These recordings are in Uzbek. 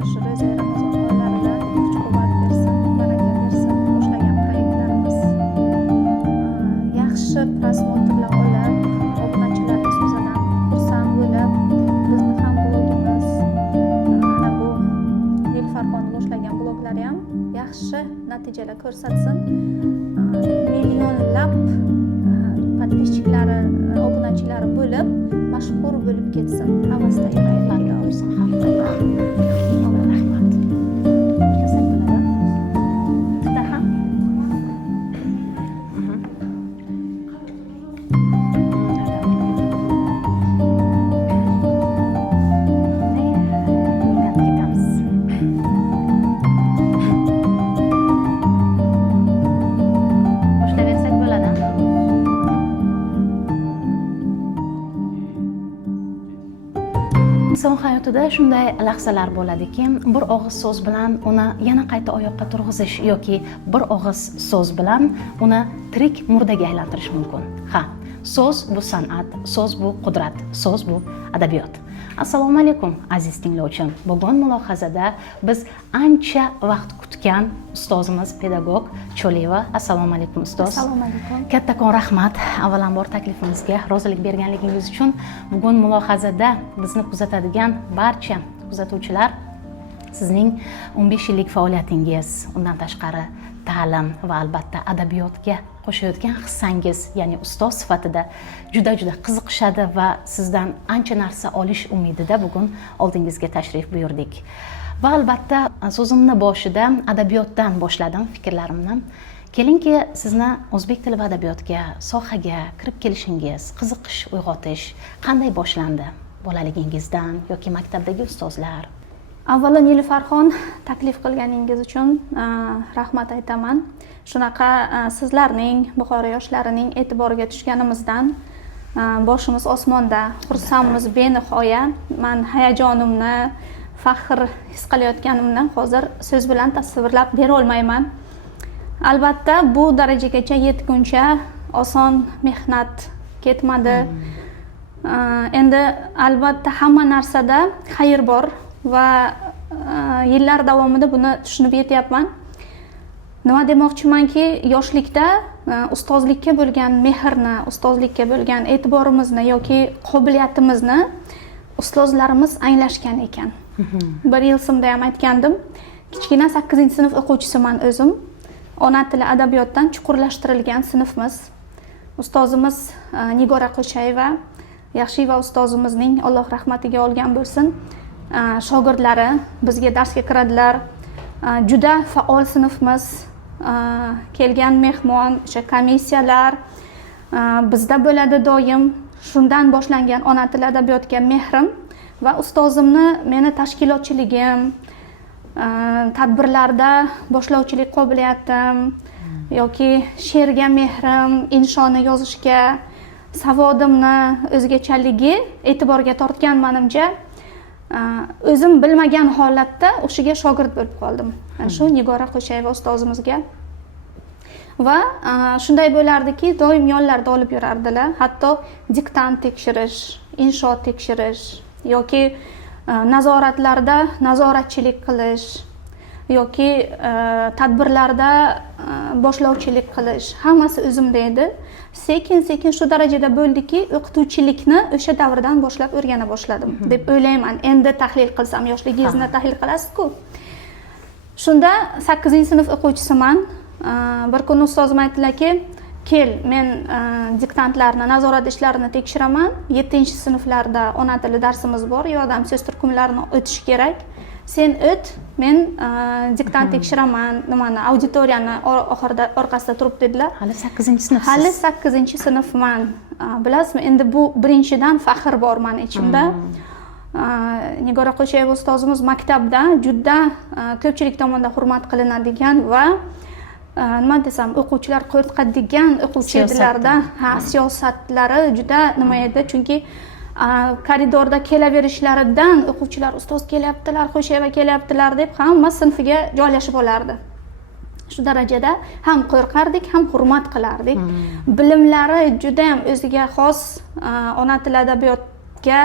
mana shu ro'za Ramazon oylarida kuch-quvvat bersin, baraka bersin. Boshlagan proyektlarimiz yaxshi prosmotrlar olib, obunachilarimiz o'zidan xursand bo'lib, bizni ham blogimiz, mana bu Nilfarxon boshlagan bloglari ham yaxshi natijalar ko'rsatsin. Millionlab podpischiklari, obunachilari bo'lib, mashhur bo'lib ketsin. Havasda yuraylik. Rahmat. Kesak bo'ladi. Bitta ham. inson hayotida shunday lahzalar bo'ladiki, bir og'iz so'z bilan uni yana qayta oyoqqa turg'izish yoki bir og'iz so'z bilan uni tirik murdaga aylantirish mumkin. Ha, so'z bu san'at, so'z bu qudrat, so'z bu adabiyot. Assalomu alaykum aziz tinglovchim. Bugun mulohazada biz ancha vaqt kutgan ustozimiz pedagog Choleva. Assalomu alaykum ustoz. Assalomu alaykum. Kattakon rahmat avvalambor taklifimizga rozilik berganligingiz uchun. Bugun mulohazada bizni kuzatadigan barcha kuzatuvchilar sizning 15 yillik faoliyatingiz, undan tashqari ta'lim va albatta adabiyotga qo'shayotgan hissangiz, ya'ni ustoz sifatida juda qiziqishadi va sizdan ancha narsa olish umidida bugun oldingizga tashrif buyurdik. Va albatta so'zimni boshida adabiyotdan boshladim fikrlarimni. Kelingki, sizni o'zbek tili va adabiyotga, sohaga kirib kelishingiz, qiziqish uyg'otish qanday boshlandi? Bolaligingizdan yoki maktabdagi ustozlar? Avvalo Nilfarxon taklif qilganingiz uchun rahmat aytaman. Shunaqa sizlarning, Buxoro yoshlarining e'tiboriga tushganimizdan boshimiz osmonda, xursandmiz benihoya. Men hayajonimni, faxr his qilayotganimdan hozir so'z bilan tasvirlab bera olmayman. Albatta bu darajagacha yetguncha oson mehnat ketmadi. Endi albatta hamma narsada xayr bor va yillar davomida buni tushunib yetyapman. Nima demoqchimanki, yoshlikda ustozlikka bo'lgan mehrni, ustozlikka bo'lgan e'tiborimizni yoki qobiliyatimizni ustozlarimiz anglashgan ekan. Bir yil simda ham aytgandim. Kichkina 8-sinf o'quvchisiman o'zim. Ona tili adabiyotdan chuqurlashtirilgan sinfimiz. Ustozimiz Nigora Qo'chayeva, Yaxshiva ustozimizning Alloh rahmatiga olgan bo'lsin, shogirdlari bizga darsga kiradilar. Juda faol sinfimiz. Kelgan mehmon, o'sha komissiyalar bizda bo'ladi doim. Shundan boshlangan ona tili adabiyotga mehrim va ustozimni meni tashkilotchiligim, tadbirlarda boshlovchilik qobiliyatim yoki she'rga mehrim, inshoni yozishga savodimni o'zgachaligi e'tiborga tortgan menimcha o'zim bilmagan holatda o'shiga shogird bo'lib qoldim. Shu Nigora Qo'chayeva ustozimizga. Va shunday bo'lardiki, doim yonlarda olib yurardilar. Hatto diktant tekshirish, insho tekshirish yoki nazoratlarda nazoratchilik qilish yoki tadbirlarda boshlovchilik qilish, hammasi o'zimda edi. Sekin shu darajada bo'ldiki, o'qituvchilikni o'sha davrdan boshlab o'rgana boshladim deb o'ylayman. Endi tahlil qilsam, yoshligingizni tahlil qilasiz-ku. Shunda 8-sinf o'quvchisiman. Bir kun ustozim aytdilarki, "Kel, men diktantlarni, nazorat ishlarini tekshiraman. 7-sinflarda ona tili darsimiz bor, yordam so'z turkumlarini o'tish kerak. Sen o't, men diktant tekshiraman, nimani, auditoriyani oxirida orqasida turib" dedilar. Hali 8-sinfsiz. Hali 8-sinfman. Bilasizmi, endi bu birinchidan faxr bor meni ichimda. Nigora Qo'chayeva ustozimiz maktabda juda ko'pchilik tomonidan hurmat qilinadigan va nima desam, o'quvchilar qo'rqadigan o'quvchi edilarda. Siyosatlari juda nima edi, chunki koridorda kelaverishlaridan o'quvchilar ustoz kelyaptilar, Qo'chayeva kelyaptilar deb hamma sinfiga joylashib olardi. Shu darajada ham qo'rqardik, ham hurmat qilardik. Bilimlari juda ham o'ziga xos, ona tili adabiyotga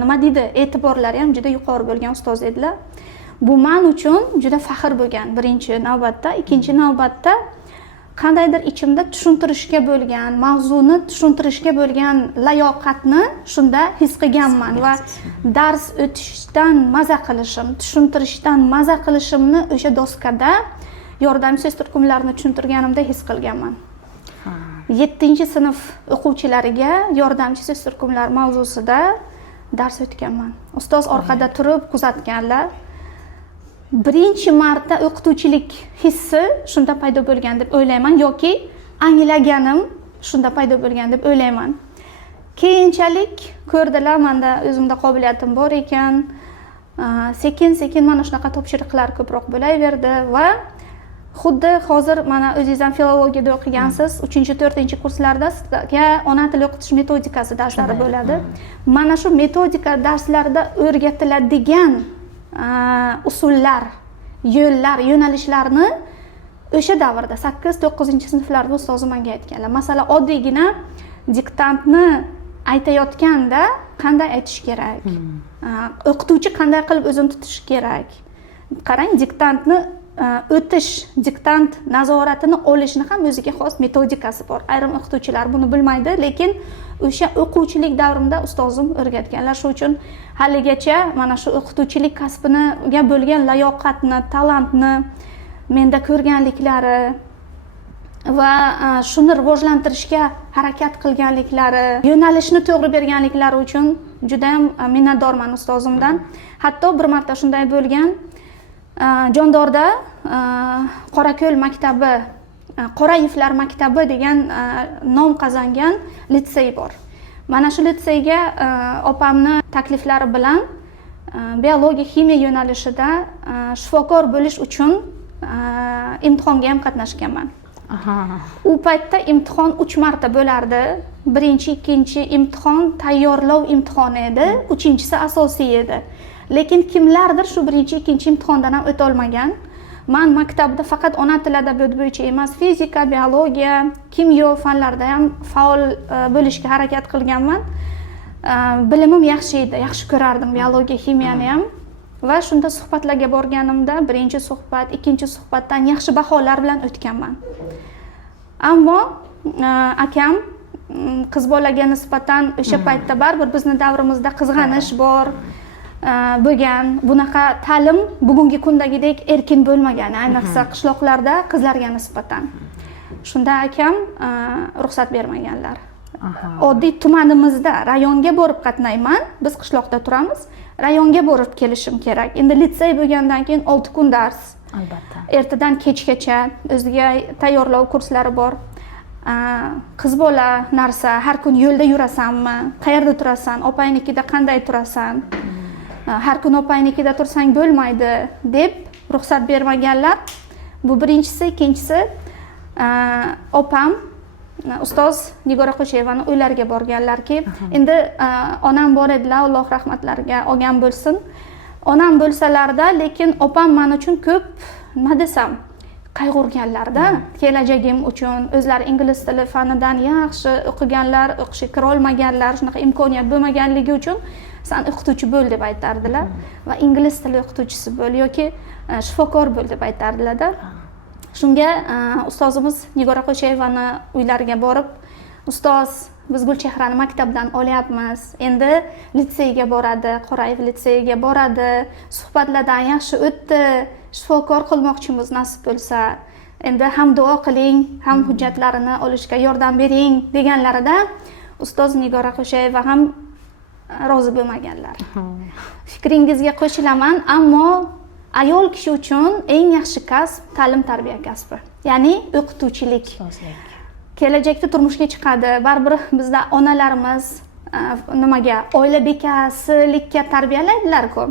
nima deydi, e'tiborlari ham juda yuqori bo'lgan ustoz edilar. bu men uchun juda faxr bo'lgan birinchi navbatda. Ikkinchi navbatda qandaydir ichimda tushuntirishga bo'lgan, mavzuni tushuntirishga bo'lgan layoqatni shunda his qilganman va dars o'tishdan maza qilishim, tushuntirishdan maza qilishimni o'sha doskada yordamchi so'z turkumlarini tushuntirganimda his qilganman. 7-sinf o'quvchilariga yordamchi so'z turkumlar mavzusida dars o'tganman. Ustoz orqada turib kuzatganlar. Birinchi marta o'qituvchilik hissi shunda paydo bo'lgan deb o'ylayman yoki anglaganim shunda paydo bo'lgan deb o'ylayman. Keyinchalik ko'rdilar menda o'zimda qobiliyatim bor ekan. Sekin-sekin mana shunaqa topshiriqlar ko'proq bo'laverdi va xuddi hozir mana o'zingiz ham filologiyada o'qigansiz, 3-4-kurslarda sizga ona tili o'qitish metodikasi darslari bo'ladi. Mana shu metodika darslarida o'rgatiladigan usullar, yo'llar, yo'nalishlarni o'sha davrda 8-9-sinflarda ustozim menga aytganlar. Masalan, oddiygina diktantni aytayotganda qanday aytish kerak? O'qituvchi qanday qilib o'zini tutish kerak? Qarang, diktantni o'tish, diktant nazoratini olishni ham o'ziga xos metodikasi bor. Ayrim o'qituvchilar buni bilmaydi, lekin o'sha o'quvchilik davrimda ustozim o'rgatganlar. Shuning uchun haligacha mana shu o'qituvchilik kasbiga bo'lgan layoqatni, talantni menda ko'rganliklari va shuni rivojlantirishga harakat qilganliklari, yo'nalishni to'g'ri berganliklari uchun juda ham minnatdorman ustozimdan. Hatto bir marta shunday bo'lgan, Jondorda Qorako'l maktabi, Qorayevlar maktabi degan nom qozongan litsey bor. Mana shu litseyga opamni takliflari bilan biologiya, ximiya yo'nalishida shifokor bo'lish uchun imtihonga ham qatnashganman. U paytda imtihon 3 marta bo'lardi. Birinchi, ikkinchi imtihon tayyorlov imtihoni edi, uchinchisi asosiy edi. Lekin kimlardir shu birinchi, ikkinchi imtihondan ham o'ta olmagan. Men maktabda faqat ona tili adabiyot bo'yicha emas, fizika, biologiya, kimyo fanlarida ham faol bo'lishga harakat qilganman. Bilimim yaxshi edi, yaxshi ko'rardim biologiya, ximiyani ham. Va shunda suhbatlarga borganimda birinchi suhbat, ikkinchi suhbatdan yaxshi baholar bilan o'tganman. Ammo akam qiz bolaga nisbatan o'sha paytda baribir bizni davrimizda qizg'anish bor bo'lgan. Bunaqa ta'lim bugungi kundagidek erkin bo'lmagan, ayniqsa qishloqlarda qizlarga nisbatan. Shunda akam ruxsat bermaganlar. Oddiy tumanimizda rayonga borib qatnayman, biz qishloqda turamiz, rayonga borib kelishim kerak. Endi litsey bo'lgandan keyin 6 kun dars. Albatta. Ertadan kechgacha o'ziga tayyorlov kurslari bor. Qiz bola narsa, har kun yo'lda yurasanmi, qayerda turasan, opangnikida qanday turasan, har kun opangnikida tursang bo'lmaydi deb ruxsat bermaganlar. Bu birinchisi. Ikkinchisi, opam ustoz Nigora Qo'shayevani uylariga borganlarki, endi onam bor edilar, Alloh rahmatlariga olgan bo'lsin. Onam bo'lsalarda, lekin opam men uchun ko'p, nima desam, qayg'urganlarda, kelajagim uchun. O'zlari ingliz tili fanidan yaxshi o'qiganlar, o'qishga kira olmaganlar, shunaqa imkoniyat bo'lmaganligi uchun sen o'qituvchi bo'l deb aytardilar va ingliz tili o'qituvchisi bo'l yoki shifokor bo'l deb aytardilar-da. Shunga ustozimiz Nigora Qo'shayevani uylariga borib, ustoz, biz Gulchehrani maktabdan olyapmiz. Endi litseyga boradi, Qorayev litseyiga boradi. Suhbatlardan yaxshi o'tdi. Shifokor qilmoqchimiz nasib bo'lsa. Endi ham duo qiling, ham hujjatlarini olishga yordam bering deganlarida ustoz Nigora Qo'shayeva ham rozi bo'lmaganlar. Fikringizga qo'shilaman, ammo ayol kishi uchun eng yaxshi kasb ta'lim tarbiya kasbi. Ya'ni o'qituvchilik. Kelajakda turmushga chiqadi. Baribir bizda onalarimiz nimaga oila bekasilikka tarbiyalaydilar-ku.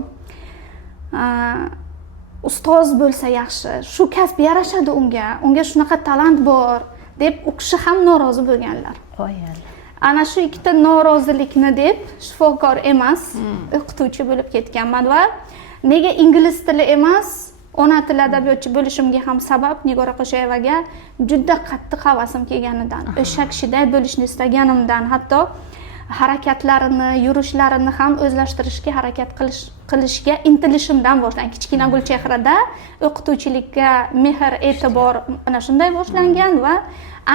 Ustoz bo'lsa yaxshi, shu kasb yarashadi unga. Unga shunaqa talant bor deb u kishi ham norozi bo'lganlar. Ana shu ikkita norozilikni deb shifokor emas, o'qituvchi bo'lib ketganman va nega ingliz tili emas, ona tili adabiyotchi bo'lishimga ham sabab Nigora Qo'shayevaga juda qattiq havasim kelganidan, o'sha kishiday bo'lishni istaganimdan, hatto harakatlarini, yurishlarini ham o'zlashtirishga harakat qilishga intilishimdan boshlangan. Kichkina Gulchehrada o'qituvchilikka mehr e'tibor ana shunday boshlangan va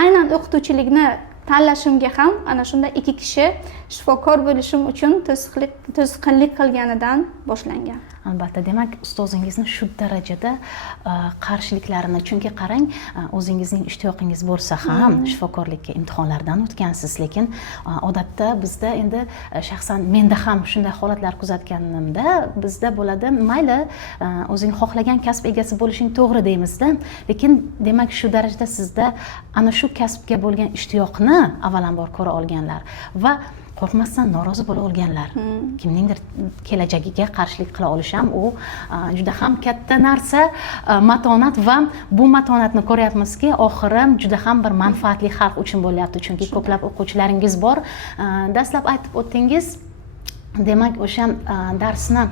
aynan o'qituvchilikni tanlashimga ham ana shunday ikki kishi shifokor bo'lishim uchun to'sqinlik qilganidan boshlangan. Albatta, demak ustozingizni shu darajada qarshiliklarini, chunki qarang, o'zingizning ishtiyoqingiz bo'lsa ham shifokorlikka imtihonlardan o'tgansiz, lekin odatda bizda endi shaxsan menda ham shunday holatlar kuzatganimda, bizda bo'ladi, mayli o'zing xohlagan kasb egasi bo'lishing to'g'ri deymizda, lekin demak shu darajada sizda ana shu kasbga bo'lgan ishtiyoqni avvalambor ko'ra olganlar va qo'rqmasdan norozi bo'la olganlar. Kimningdir kelajagiga qarshilik qila olish ham u juda ham katta narsa, matonat va bu matonatni ko'ryapmizki, oxiri juda ham bir manfaatli xalq uchun bo'lyapti. Chunki ko'plab o'quvchilaringiz bor. Dastlab aytib o'tdingiz, demak o'sha darsni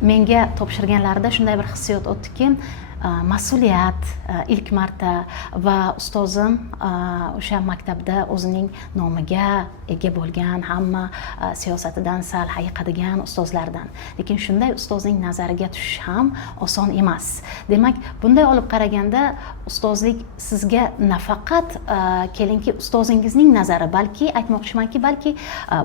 menga topshirganlarida shunday bir hissiyot o'tdiki, mas'uliyat ilk marta va ustozim o'sha maktabda o'zining nomiga ega bo'lgan, hamma siyosatidan sal hayiqadigan ustozlardan. Lekin shunday ustozning nazariga tushish ham oson emas. Demak, bunday olib qaraganda ustozlik sizga nafaqat kelinki ustozingizning nazari, balki aytmoqchimanki, balki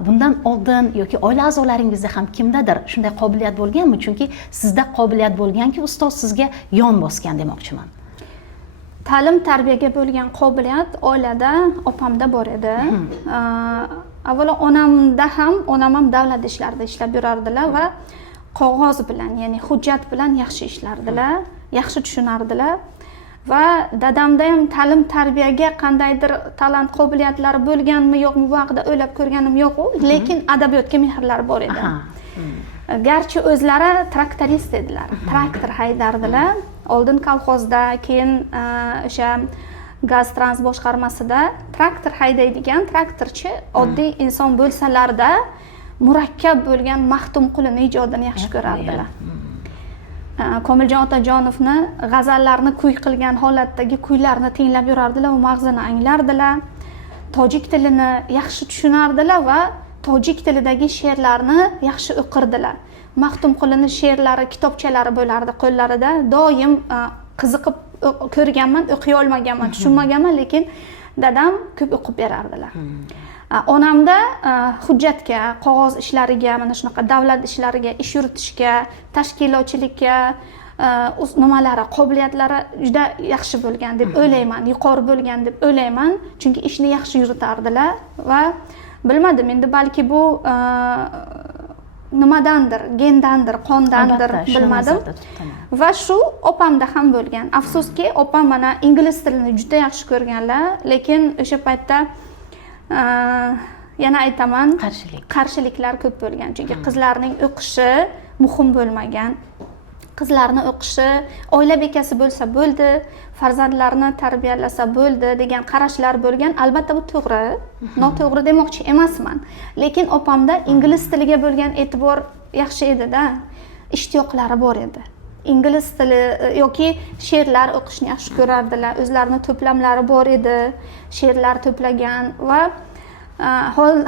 bundan oldin yoki oila a'zolaringizda ham kimdadir shunday qobiliyat bo'lganmi? Chunki sizda qobiliyat bo'lganki, ustoz sizga yon bosgan demoqchiman. Ta'lim tarbiyaga bo'lgan qobiliyat oilada opamda bor edi. Avvalo onam ham davlat ishlarida ishlab yurardilar va qog'oz bilan, ya'ni hujjat bilan yaxshi ishlardilar, yaxshi tushunardilar. Va dadamda ham ta'lim tarbiyaga qandaydir talant qobiliyatlari bo'lganmi yo'qmi, bu haqida o'ylab ko'rganim yo'q, lekin adabiyotga mehrlari bor edi. Garchi o'zlari traktorist edilar, traktor haydardilar. Oldin kolxozda, keyin o'sha gaz trans boshqarmasida traktor haydaydigan traktorchi oddiy inson bo'lsalarda murakkab bo'lgan Maxtumqulini ijodini yaxshi ko'rardilar. Komiljon Otajonovni g'azallarni kuy qilgan holatdagi kuylarni tinglab yurardilar va mag'zini anglardilar. Tojik tilini yaxshi tushunardilar va tojik tilidagi she'rlarni yaxshi o'qirdilar. Maxtumqulini she'rlari, kitobchalari bo'lardi qo'llarida. Doim qiziqib ko'rganman, o'qiy olmaganman, tushunmaganman, lekin dadam ko'p o'qib berardilar. Onamda hujjatga, qog'oz ishlariga, mana shunaqa davlat ishlariga, ish yuritishga, tashkilotchilikka nimalari, qobiliyatlari juda yaxshi bo'lgan deb o'ylayman, yuqori bo'lgan deb o'ylayman, chunki ishni yaxshi yuritardilar va bilmadim, endi balki bu nimadandir, gendandir, qondandir, bilmadim. Va shu opamda ham bo'lgan. Afsuski, opam mana ingliz tilini juda yaxshi ko'rganlar, lekin o'sha paytda yana aytaman, qarshiliklar ko'p bo'lgan. Chunki qizlarning o'qishi muhim bo'lmagan. Qizlarni o'qishi, oila bekasi bo'lsa bo'ldi, farzandlarni tarbiyalasa bo'ldi degan qarashlar bo'lgan. Albatta bu to'g'ri, noto'g'ri demoqchi emasman. Lekin opamda ingliz tiliga bo'lgan e'tibor yaxshi edi-da, ishtiyoqlari bor edi. Ingliz tili yoki she'rlar o'qishni yaxshi ko'rardilar. O'zlarining to'plamlari bor edi, she'rlar to'plagan va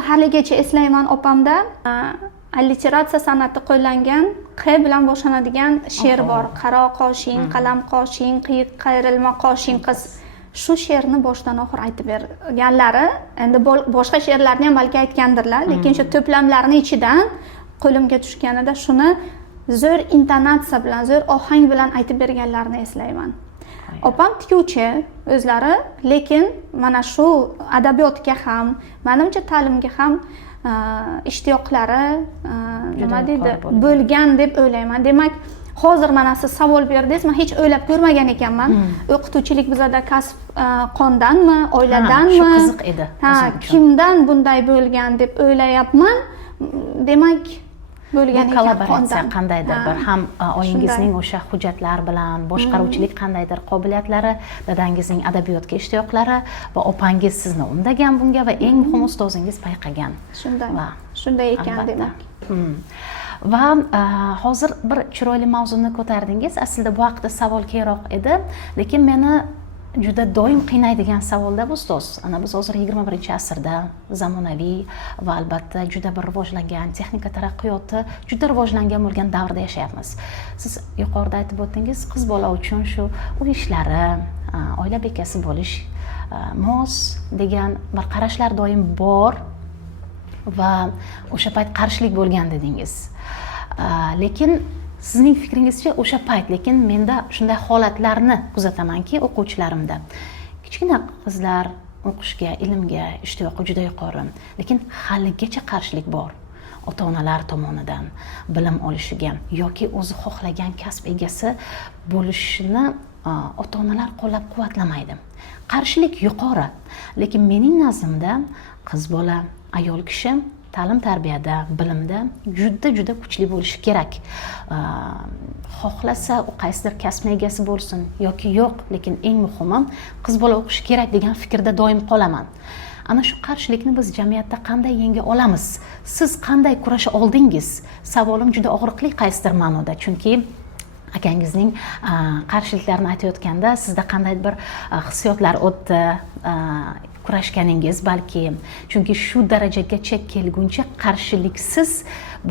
haligacha eslayman opamda alliteratsiya san'ati qo'llangan q bilan boshlanadigan she'r bor. Qaro qoshing, qalam qoshing, qiyiq qayrilma qoshing qiz. Shu she'rni boshdan oxir aytib berganlari, endi boshqa she'rlarni ham balki aytgandirlar, lekin shu to'plamlarning ichidan qo'limga tushganida shuni zo'r intonatsiya bilan, zo'r ohang bilan aytib berganlarini eslayman. Opam tikuvchi o'zlari, lekin mana shu adabiyotga ham, menimcha ta'limga ham ishtiyoqlari nima deydi, bo'lgan deb o'ylayman. Demak, hozir mana siz savol berdingiz, men hech o'ylab ko'rmagan ekanman. O'qituvchilik bizada kasb qondanmi, oiladanmi? Shu qiziq edi. Kimdan bunday bo'lgan deb o'ylayapman. Demak, bo'lgan ekan kollaboratsiya qandaydir bir ham oyingizning o'sha hujjatlar bilan boshqaruvchilik qandaydir qobiliyatlari, dadangizning adabiyotga ishtiyoqlari va opangiz sizni undagan bunga va eng muhim ustozingiz payqagan. Shunday ekan demak. Va hozir bir chiroyli mavzuni ko'tardingiz. Aslida bu haqida savol keyinroq edi, lekin meni juda doim qiynaydigan savolda bu ustoz. Ana biz hozir 21-asrda zamonaviy va albatta juda bir rivojlangan, texnika taraqqiyoti juda rivojlangan bo'lgan davrda yashayapmiz. Siz yuqorida aytib o'tdingiz, qiz bola uchun shu uy ishlari, oila bekasi bo'lish mos degan bir qarashlar doim bor va o'sha payt qarshilik bo'lgan dedingiz. Lekin sizning fikringizcha o'sha payt, lekin menda shunday holatlarni kuzatamanki o'quvchilarimda kichkina qizlar o'qishga, ilmga ishtiyoqi juda yuqori, lekin haligacha qarshilik bor ota-onalar tomonidan bilim olishiga yoki o'zi xohlagan kasb egasi bo'lishini ota-onalar qo'llab-quvvatlamaydi. Qarshilik yuqori, lekin mening nazrimda qiz bola, ayol kishi ta'lim tarbiyada, bilimda juda kuchli bo'lishi kerak. Xohlasa u qaysidir kasb egasi bo'lsin yoki yo'q, lekin eng muhimi qiz bola o'qishi kerak degan fikrda doim qolaman. Ana shu qarshilikni biz jamiyatda qanday yenga olamiz? Siz qanday kurasha oldingiz? Savolim juda og'riqli qaysidir ma'noda, chunki akangizning qarshiliklarini aytayotganda sizda qanday bir hissiyotlar o'tdi, kurashganingiz balki, chunki shu darajagacha kelguncha qarshiliksiz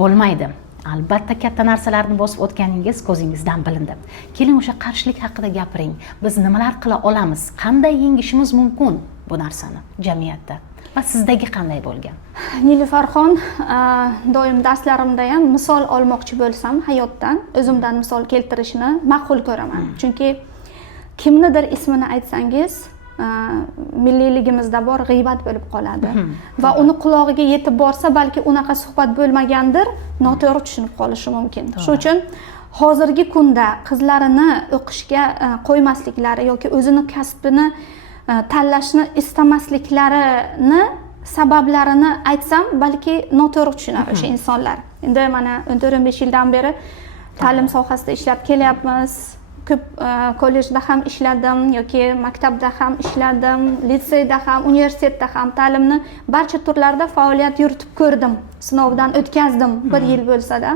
bo'lmaydi. Albatta katta narsalarni bosib o'tganingiz ko'zingizdan bilindi. Keling o'sha qarshilik haqida gapiring. Biz nimalar qila olamiz? Qanday yengishimiz mumkin bu narsani jamiyatda? Va sizdagi qanday bo'lgan? Nilufarxon, doim darslarimda ham misol olmoqchi bo'lsam hayotdan, o'zimdan misol keltirishni ma'qul ko'raman. Chunki kimnidir ismini aytsangiz, milliyligimizda bor g'iybat bo'lib qoladi va uni qulog'iga yetib borsa balki unaqa suhbat bo'lmagandir, noto'g'ri tushunib qolishi mumkin. Shuning uchun hozirgi kunda qizlarini o'qishga qo'ymasliklari yoki o'zini kasbini tanlashni istamasliklarini sabablarini aytsam balki noto'g'ri tushunar o'sha insonlar. Endi mana 14-15 yildan beri ta'lim sohasida ishlab kelyapmiz. Ko'p kollejda ham ishladim yoki maktabda ham ishladim, litseyda ham, universitetda ham ta'limni barcha turlarida faoliyat yuritib ko'rdim. Sinovdan o'tkazdim, 1 yil bo'lsa-da.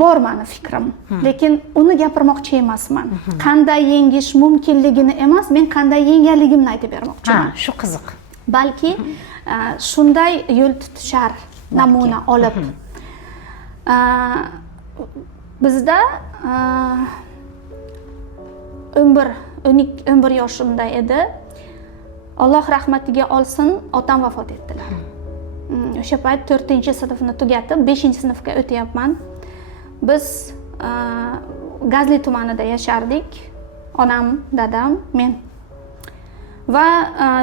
Bor mani fikrim, lekin uni gapirmoqchi emasman. Qanday yengish mumkinligini emas, men qanday yenganligimni aytib bermoqchiman. Shu qiziq. Balki shunday yo'l tutishar namuna olib. Bizda 11 yoshimda edi. Alloh rahmatiga olsin, otam vafot etdilar. O'sha payt 4-sinfni tugatib, 5-sinfga o'tyapman. Biz Gazli tumanida yashardik. Onam, dadam, men. Va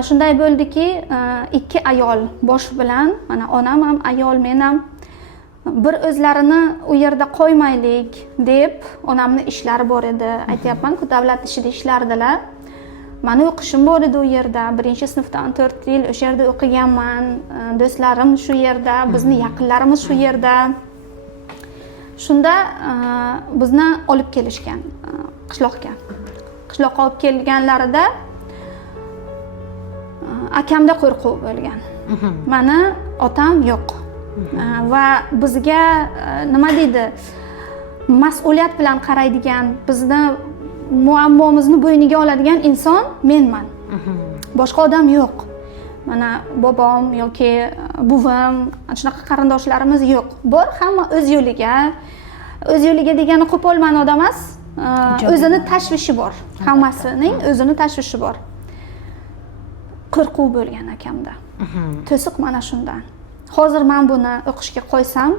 shunday bo'ldiki, 2 ayol bosh bilan, mana onam ham ayol, men ham bir o'zlarini u yerda qo'ymaylik deb, onamning ishlari bor edi. Aytayapman-ku, davlat ishida ishlardilar. Mani o'qishim bor edi u yerda. 1-sinfdan 4 yil o'sha yerda o'qiganman. Do'stlarim shu yerda, bizni yaqinlarimiz shu yerda. Shunda bizni olib kelishgan qishloqqa. Qishloqqa olib kelganlarida akamda qo'rquv bo'lgan. Mani otam yo'q. Va bizga nima deydi, mas'uliyat bilan qaraydigan, bizni muammomizni bo'yniga oladigan inson menman. Boshqa odam yo'q. Mana bobom yoki buvim, shunaqa qarindoshlarimiz yo'q. Bor, hamma o'z yo'liga. O'z yo'liga degani qo'pol ma'noda emas, o'zini tashvishi bor. Hammasining o'zini tashvishi bor. Qo'rquv bo'lgan akamda. To'siq mana shundan. Hozir men buni o'qishga qo'ysam,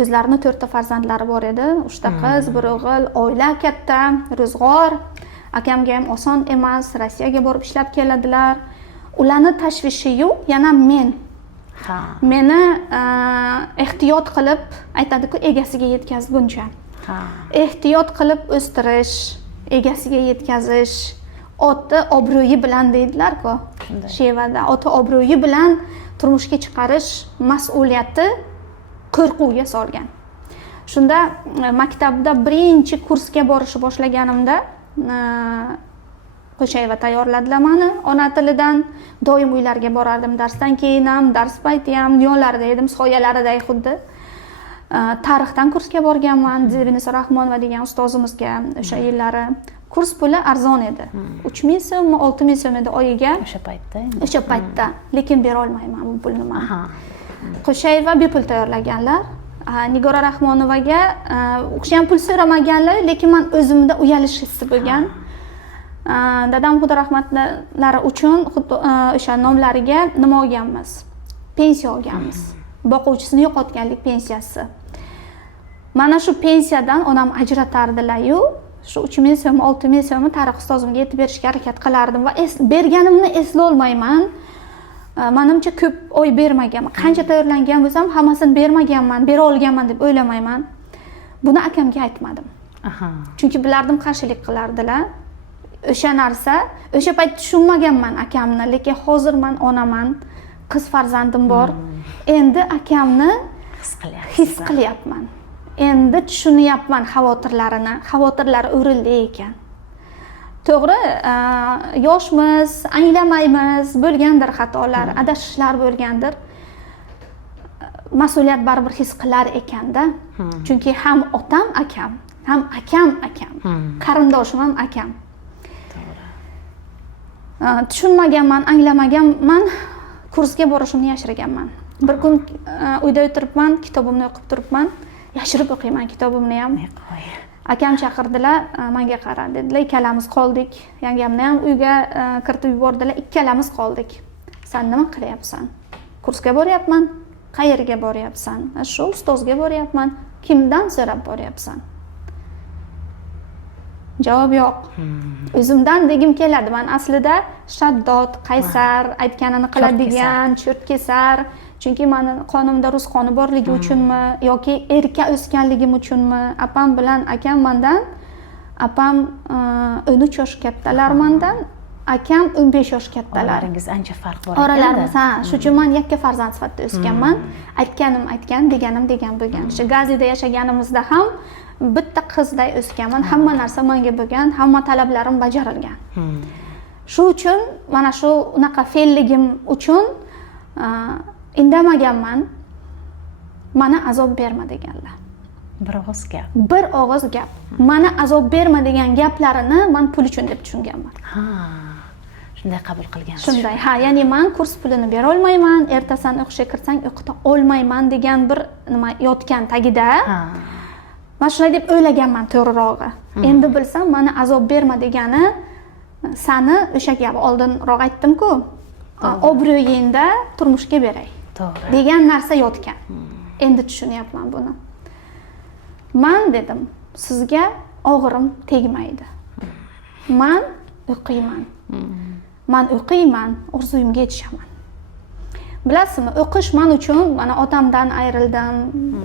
o'zlarining 4 ta farzandlari bor edi. 3 ta qiz, 1 o'g'il, oila katta, ro'zg'or. Akamga ham oson emas, Rossiyaga borib ishlab keladilar. Ularni tashvishi-yu, yana men. Meni ehtiyot qilib, aytadi-ku, egasiga yetkazguncha. Ehtiyot qilib o'stirish, egasiga yetkazish, oti obro'yi bilan deydilar-ku. Shevada oti obro'yi bilan turmushga chiqarish mas'uliyati qo'rquvga solgan. Shunda maktabda 1-kursga borishni boshlaganimda Qo'shayeva tayyorladilar meni ona tilidan. Doim uylarga borardim, darsdan keyin ham, dars payti ham yonlarida edim, soyalariday xuddi. Tarixdan kursga borganman, Zebinisa Rahmonova degan ustozimizga o'sha yillari. kurs puli arzon edi. 3000 so'mmi, 6000 so'm edi oyiga. O'sha paytda. Lekin bera olmayman bu pulni men. Qo'shayeva bepul tayyorlaganlar. Nigora Rahmonovaga o'sha ham pul so'ramaganlar, lekin men o'zimda uyalish hissi bo'lgan. Dadam xudo rahmatlari uchun o'sha nomlariga nima olganmiz? Pensiya olganmiz. Boquvchisini yo'qotganlik pensiyasi. Mana shu pensiyadan onam ajratardilar-yu, shu 3000 so'm, 6000 so'mni tarix ustozimga yetib berishga harakat qilardim va berganimni eslay olmayman. Menimcha ko'p oy bermaganman. Qancha tayyorlangan bo'lsam, hammasini bermaganman, bera olganman deb o'ylamayman. Buni akamga aytmadim. Chunki bilardim qarshilik qilardilar. O'sha narsa, o'sha payt tushunmaganman akamni, lekin hozir men onaman, qiz farzandim bor. Endi akamni his qilyapman. Endi tushunyapman xavotirlarini. Xavotirlari o'rinli ekan. To'g'ri, yoshmiz, anglamaymiz, bo'lgandir xatolar, adashishlar bo'lgandir. Mas'uliyat baribir his qilar ekanda. Chunki ham otam akam, ham akam. Qarindoshim ham akam. Tushunmaganman, anglamaganman, kursga borishimni yashirganman. Bir kun uyda o'tiribman, kitobimni o'qib turibman. Yashirib o'qiyman kitobimni ham. Akam chaqirdilar, menga qara dedilar, ikkalamiz qoldik. Yangamni ham uyga kiritib yubordilar, ikkalamiz qoldik. Sen nima qilyapsan? Kursga boryapman. Qayerga boryapsan? Shu ustozga boryapman. Kimdan so'rab boryapsan? Javob yo'q. O'zimdan degim keladi. Men aslida shaddod, qaysar, aytganini qiladigan, cho'rtkesar. Chunki meni qonimda rus qoni borligi uchunmi yoki erka o'sganligim uchunmi, apam bilan akam mendan, apam 13 yosh kattalar mendan, akam 15 yosh kattalar. Oralaringiz ancha farq bor ekan. Oralarimiz, shuning uchun men yakka farzand sifatida o'sganman. Aytganim aytgan, deganim degan bo'lgan. Shu Gazida yashaganimizda ham bitta qizday o'sganman. Hamma narsa menga bo'lgan, hamma talablarim bajarilgan. Shu uchun mana shu unaqa fe'lligim uchun indamaganman. Mana azob berma deganlar. Bir og'iz gap. Bir og'iz gap. Mana azob berma degan gaplarini men pul uchun deb tushunganman. Shunday qabul qilgansiz. Shunday. Ya'ni men kurs pulini bera olmayman, ertasan o'qishga kirsang o'qita olmayman degan bir nima yotgan tagida. Men shunday deb o'ylaganman to'g'rirog'i. Endi bilsam, mana azob berma degani sani o'sha gap oldinroq aytdim-ku. Obro'yingda turmushga beray. To'g'ri. Degan narsa yotgan. Endi tushunyapman buni. Men dedim, sizga og'irim tegmaydi. Men o'qiyman. Men o'qiyman, orzuyimga yetishaman. Bilasizmi, o'qish men uchun mana otamdan ayrildim.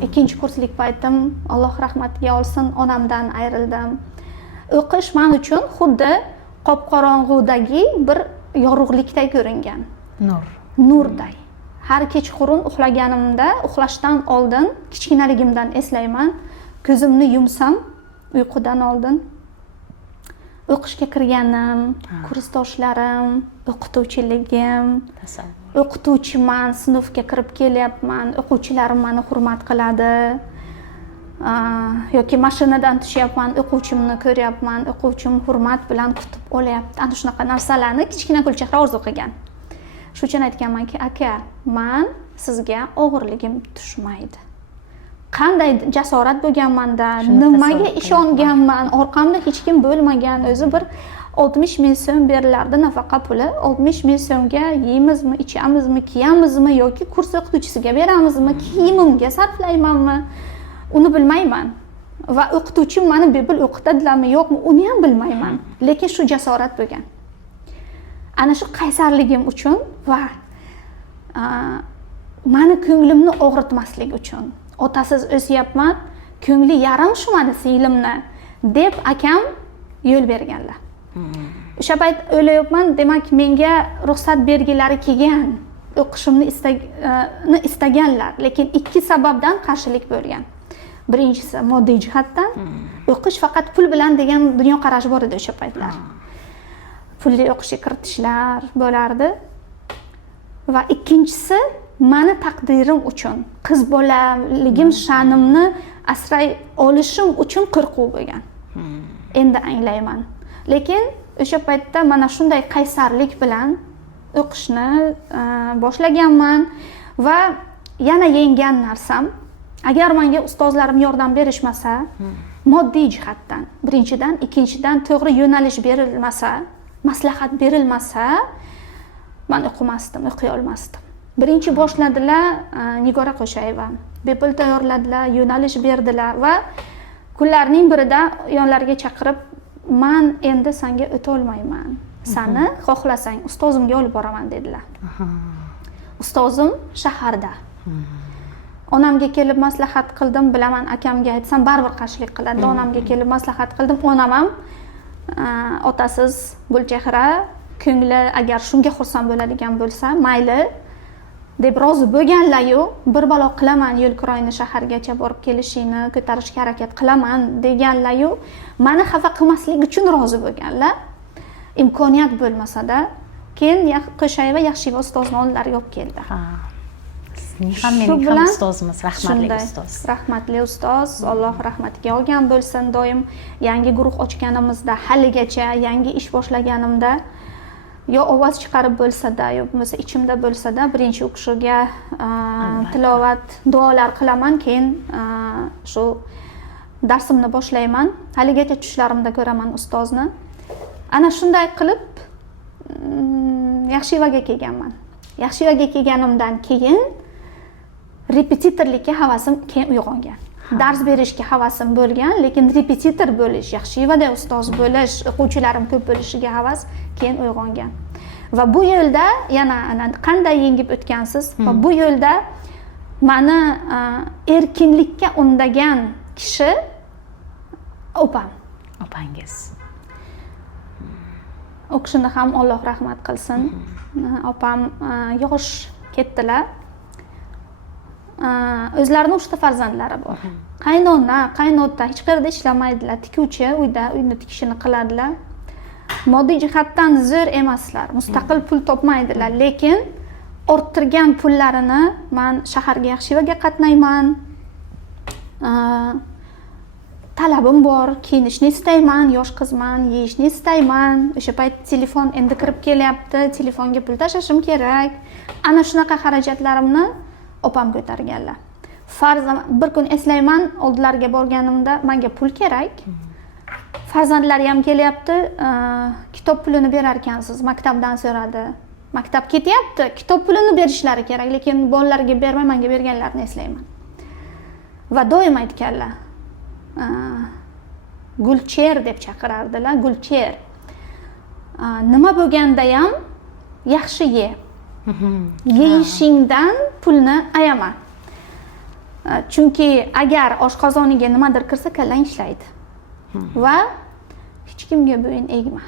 Ikkinchi kurslik paytim, Alloh rahmatiga olsin, onamdan ayrildim. O'qish men uchun xuddi qop-qorong'udagi bir yorug'likday ko'ringan. Nurday. Har kechqurun uxlaganimda, uxlashdan oldin kichkinaligimdan eslayman. Ko'zimni yumsam, uyqudan oldin o'qishga kirganim, kursdoshlarim, o'qituvchiligim, o'qituvchiman, sinfga kirib kelyapman, o'quvchilarim meni hurmat qiladi. Yoki mashinadan tushyapman, o'quvchimni ko'ryapman, o'quvchim hurmat bilan kutib olyapti. Ana shunaqa narsalarni kichkina Gulchehra orzu qilgan. Shu uchun aytganmanki, aka, men sizga og'irligim tushmaydi. Qanday jasorat bo'lganmanda, nimaga ishonganman, orqamda hech kim bo'lmagan, o'zi bir 60 ming so'm berilardi nafaqa puli. 60 ming so'mga yeymizmi, ichamizmi, kiyamizmi yoki kurs o'qituvchisiga beramizmi, kiyimimga sarflaymanmi? Uni bilmayman. Va o'qituvchim meni bepul o'qitadilarmi, yo'qmi, uni ham bilmayman. Lekin shu jasorat bo'lgan. Ana shu qaysarligim uchun va meni ko'nglimni og'ritmaslik uchun. Otasiz o'syapman, ko'ngli yarim shu meni singlimni deb akam yo'l berganlar. O'sha payt o'ylayapman, demak menga ruxsat belgilari kelgan, o'qishimni istaganlar, lekin ikki sababdan qarshilik bo'lgan. Birinchisi moddiy jihatdan, o'qish faqat pul bilan degan dunyo qarashi bor edi o'sha paytlar. Pulli o'qishga kiritishlar bo'lardi. Va ikkinchisi meni taqdirim uchun, qiz bolaligim sha'nimni asray olishim uchun qo'rquv bo'lgan. Endi anglayman. lekin o'sha paytda mana shunday qaysarlik bilan o'qishni boshlaganman va yana yengan narsam, agar menga ustozlarim yordam berishmasa, moddiy jihatdan birinchidan, ikkinchidan to'g'ri yo'nalish berilmasa, maslahat berilmasa, men o'qiy olmasdim. Birinchi boshladilar Nigora Qo'shayeva, bepul tayyorladilar, yo'nalish berdilar va kunlarning birida yonlariga chaqirib, "Men endi senga o'ta olmayman. Seni xohlasang ustozimga olib boraman" dedilar. Ustozim shaharda. Onamga kelib maslahat qildim, bilaman akamga aytsam baribir qarshilik qiladi. Onamga kelib maslahat qildim. Onam ham otasiz Gulchehra, ko'ngli agar shunga xursand bo'ladigan bo'lsa, mayli deb rozi bo'lganlar-yu, bir balo qilaman, Yo'lkroyni shahargacha borib kelishingni ko'tarishga harakat qilaman deganlar-yu, meni xafa qilmaslik uchun rozi bo'lganlar. Imkoniyat bo'lmasa-da, keyin Qo'shayeva Yaxshiyev ustozni oldilariga olib keldi. Sizning ham mening ham ustozimiz, rahmatli ustoz. Rahmatli ustoz, Alloh rahmatiga olgan bo'lsin. Doim yangi guruh ochganimizda, haligacha yangi ish boshlaganimda yo ovoz chiqarib bo'lsa-da, yo bo'lmasa ichimda bo'lsa-da, birinchi u kishiga tilovat, duolar qilaman, keyin shu darsimni boshlayman. Haligacha tushlarimda ko'raman ustozni. Ana shunday qilib Yaxshiyevaga kelganman. Yaxshiyevaga kelganimdan keyin repetitorlikka havasim keyin uyg'ongan. Dars berishga havasim bo'lgan, lekin repetitor bo'lish, Yaxshiyevada ustoz bo'lish, o'quvchilarim ko'p bo'lishiga havas keyin uyg'ongan. Va bu yo'lda yana qanday yengib o'tgansiz? Va bu yo'lda meni erkinlikka undagan kishi opam. Opangiz. O kishini ham Alloh rahmat qilsin. Opam yosh ketdilar. O'zlarining 3 ta farzandlari bor. Qaynona, qaynota hech qayerda ishlamaydilar, tikuvchi, uyni tikishini qiladilar. Moddiy jihatdan zo'r emaslar, mustaqil pul topmaydilar, lekin orttirgan pullarini men shaharga Yaxshiyevaga qatnayman. Talabim bor, kiyinishni istayman, yosh qizman, yeyishni istayman. O'sha payt telefon endi kirib kelyapti, telefonga pul tashashim kerak. Ana shunaqa xarajatlarimni opam ko'targanlar. Bir kun eslayman, oldilariga borganimda menga pul kerak. Farzandlari ham kelyapti, kitob pulini berar ekansiz, maktabdan so'radi. Maktab ketyapti, kitob pulini berishlari kerak, lekin bolalarga bermay menga berganlarini eslayman. Va doim aytganlar, Gulcher deb chaqirardilar, Gulcher. Nima bo'lganda ham yaxshi ye. Yeyishingdan pulni ayama. Chunki agar oshqozoniga nimadir kirsa, kallang ishlaydi. Va hech kimga bo'yin egma.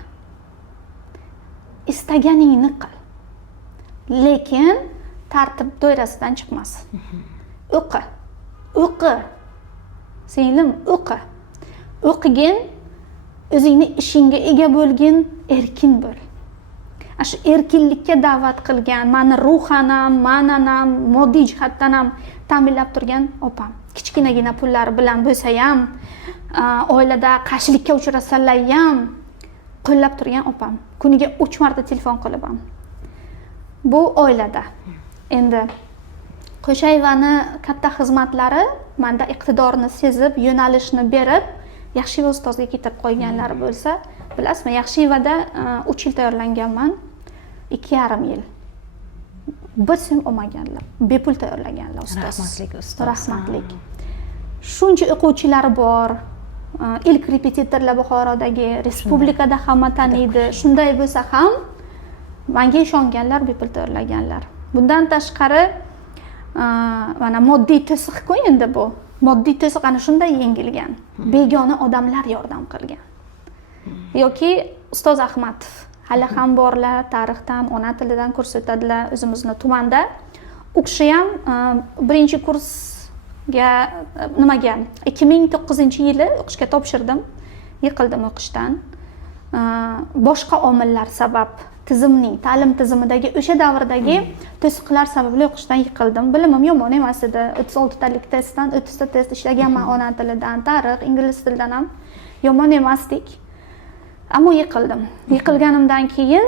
Istaganingni qil. Lekin tartib doirasidan chiqmasin. O'qi. O'qi. Singlim, o'qi. O'qigin, o'zingni ishingga ega bo'lgin, erkin bo'l. Shu erkinlikka da'vat qilgan, meni ruhan ham, ma'nan ham, moddiy jihatdan ham ta'minlab turgan opam. Kichkinagina pullari bilan bo'lsa ham, oilada qarshilikka uchrasalar ham qo'llab turgan opam. Kuniga 3 marta telefon qilib ham. Bu oilada. Endi Qo'shayevani katta xizmatlari menda iqtidorni sezib, yo'nalishni berib, Yaxshiyeva ustozga ketib qo'yganlari bo'lsa, bilasizmi, Yaxshiyevada 3 yil tayyorlanganman, 2,5 yil. Bir so'm olmaganlar, bepul tayyorlaganlar ustoz. Rahmatlik ustoz. Rahmatlik. Shuncha o'quvchilari bor. Ilk repetitorlar Buxorodagi, respublikada hamma taniydi. Shunday bo'lsa ham menga ishonganlar, bepul tayyorlaganlar. Bundan tashqari mana moddiy to'siq-ku endi bu. Moddiy to'siq ana shunday yengilgan. Begona odamlar yordam qilgan. Yoki ustoz Ahmadov, hali ham borlar, tarixdan, ona tilidan kurs o'tadilar o'zimizni tumanda. U kishi ham birinchi kursga 2009-yili o'qishga topshirdim. Yiqildim o'qishdan. Boshqa omillar sabab ta'lim tizimidagi o'sha davrdagi to'siqlar sababli o'qishdan yiqildim. Bilimim yomon emas edi. 36 talik testdan 30 ta test ishlaganman, ona tilidan, tarix, ingliz tilidan ham yomon emasdik. ammo yiqildim. Yiqilganimdan keyin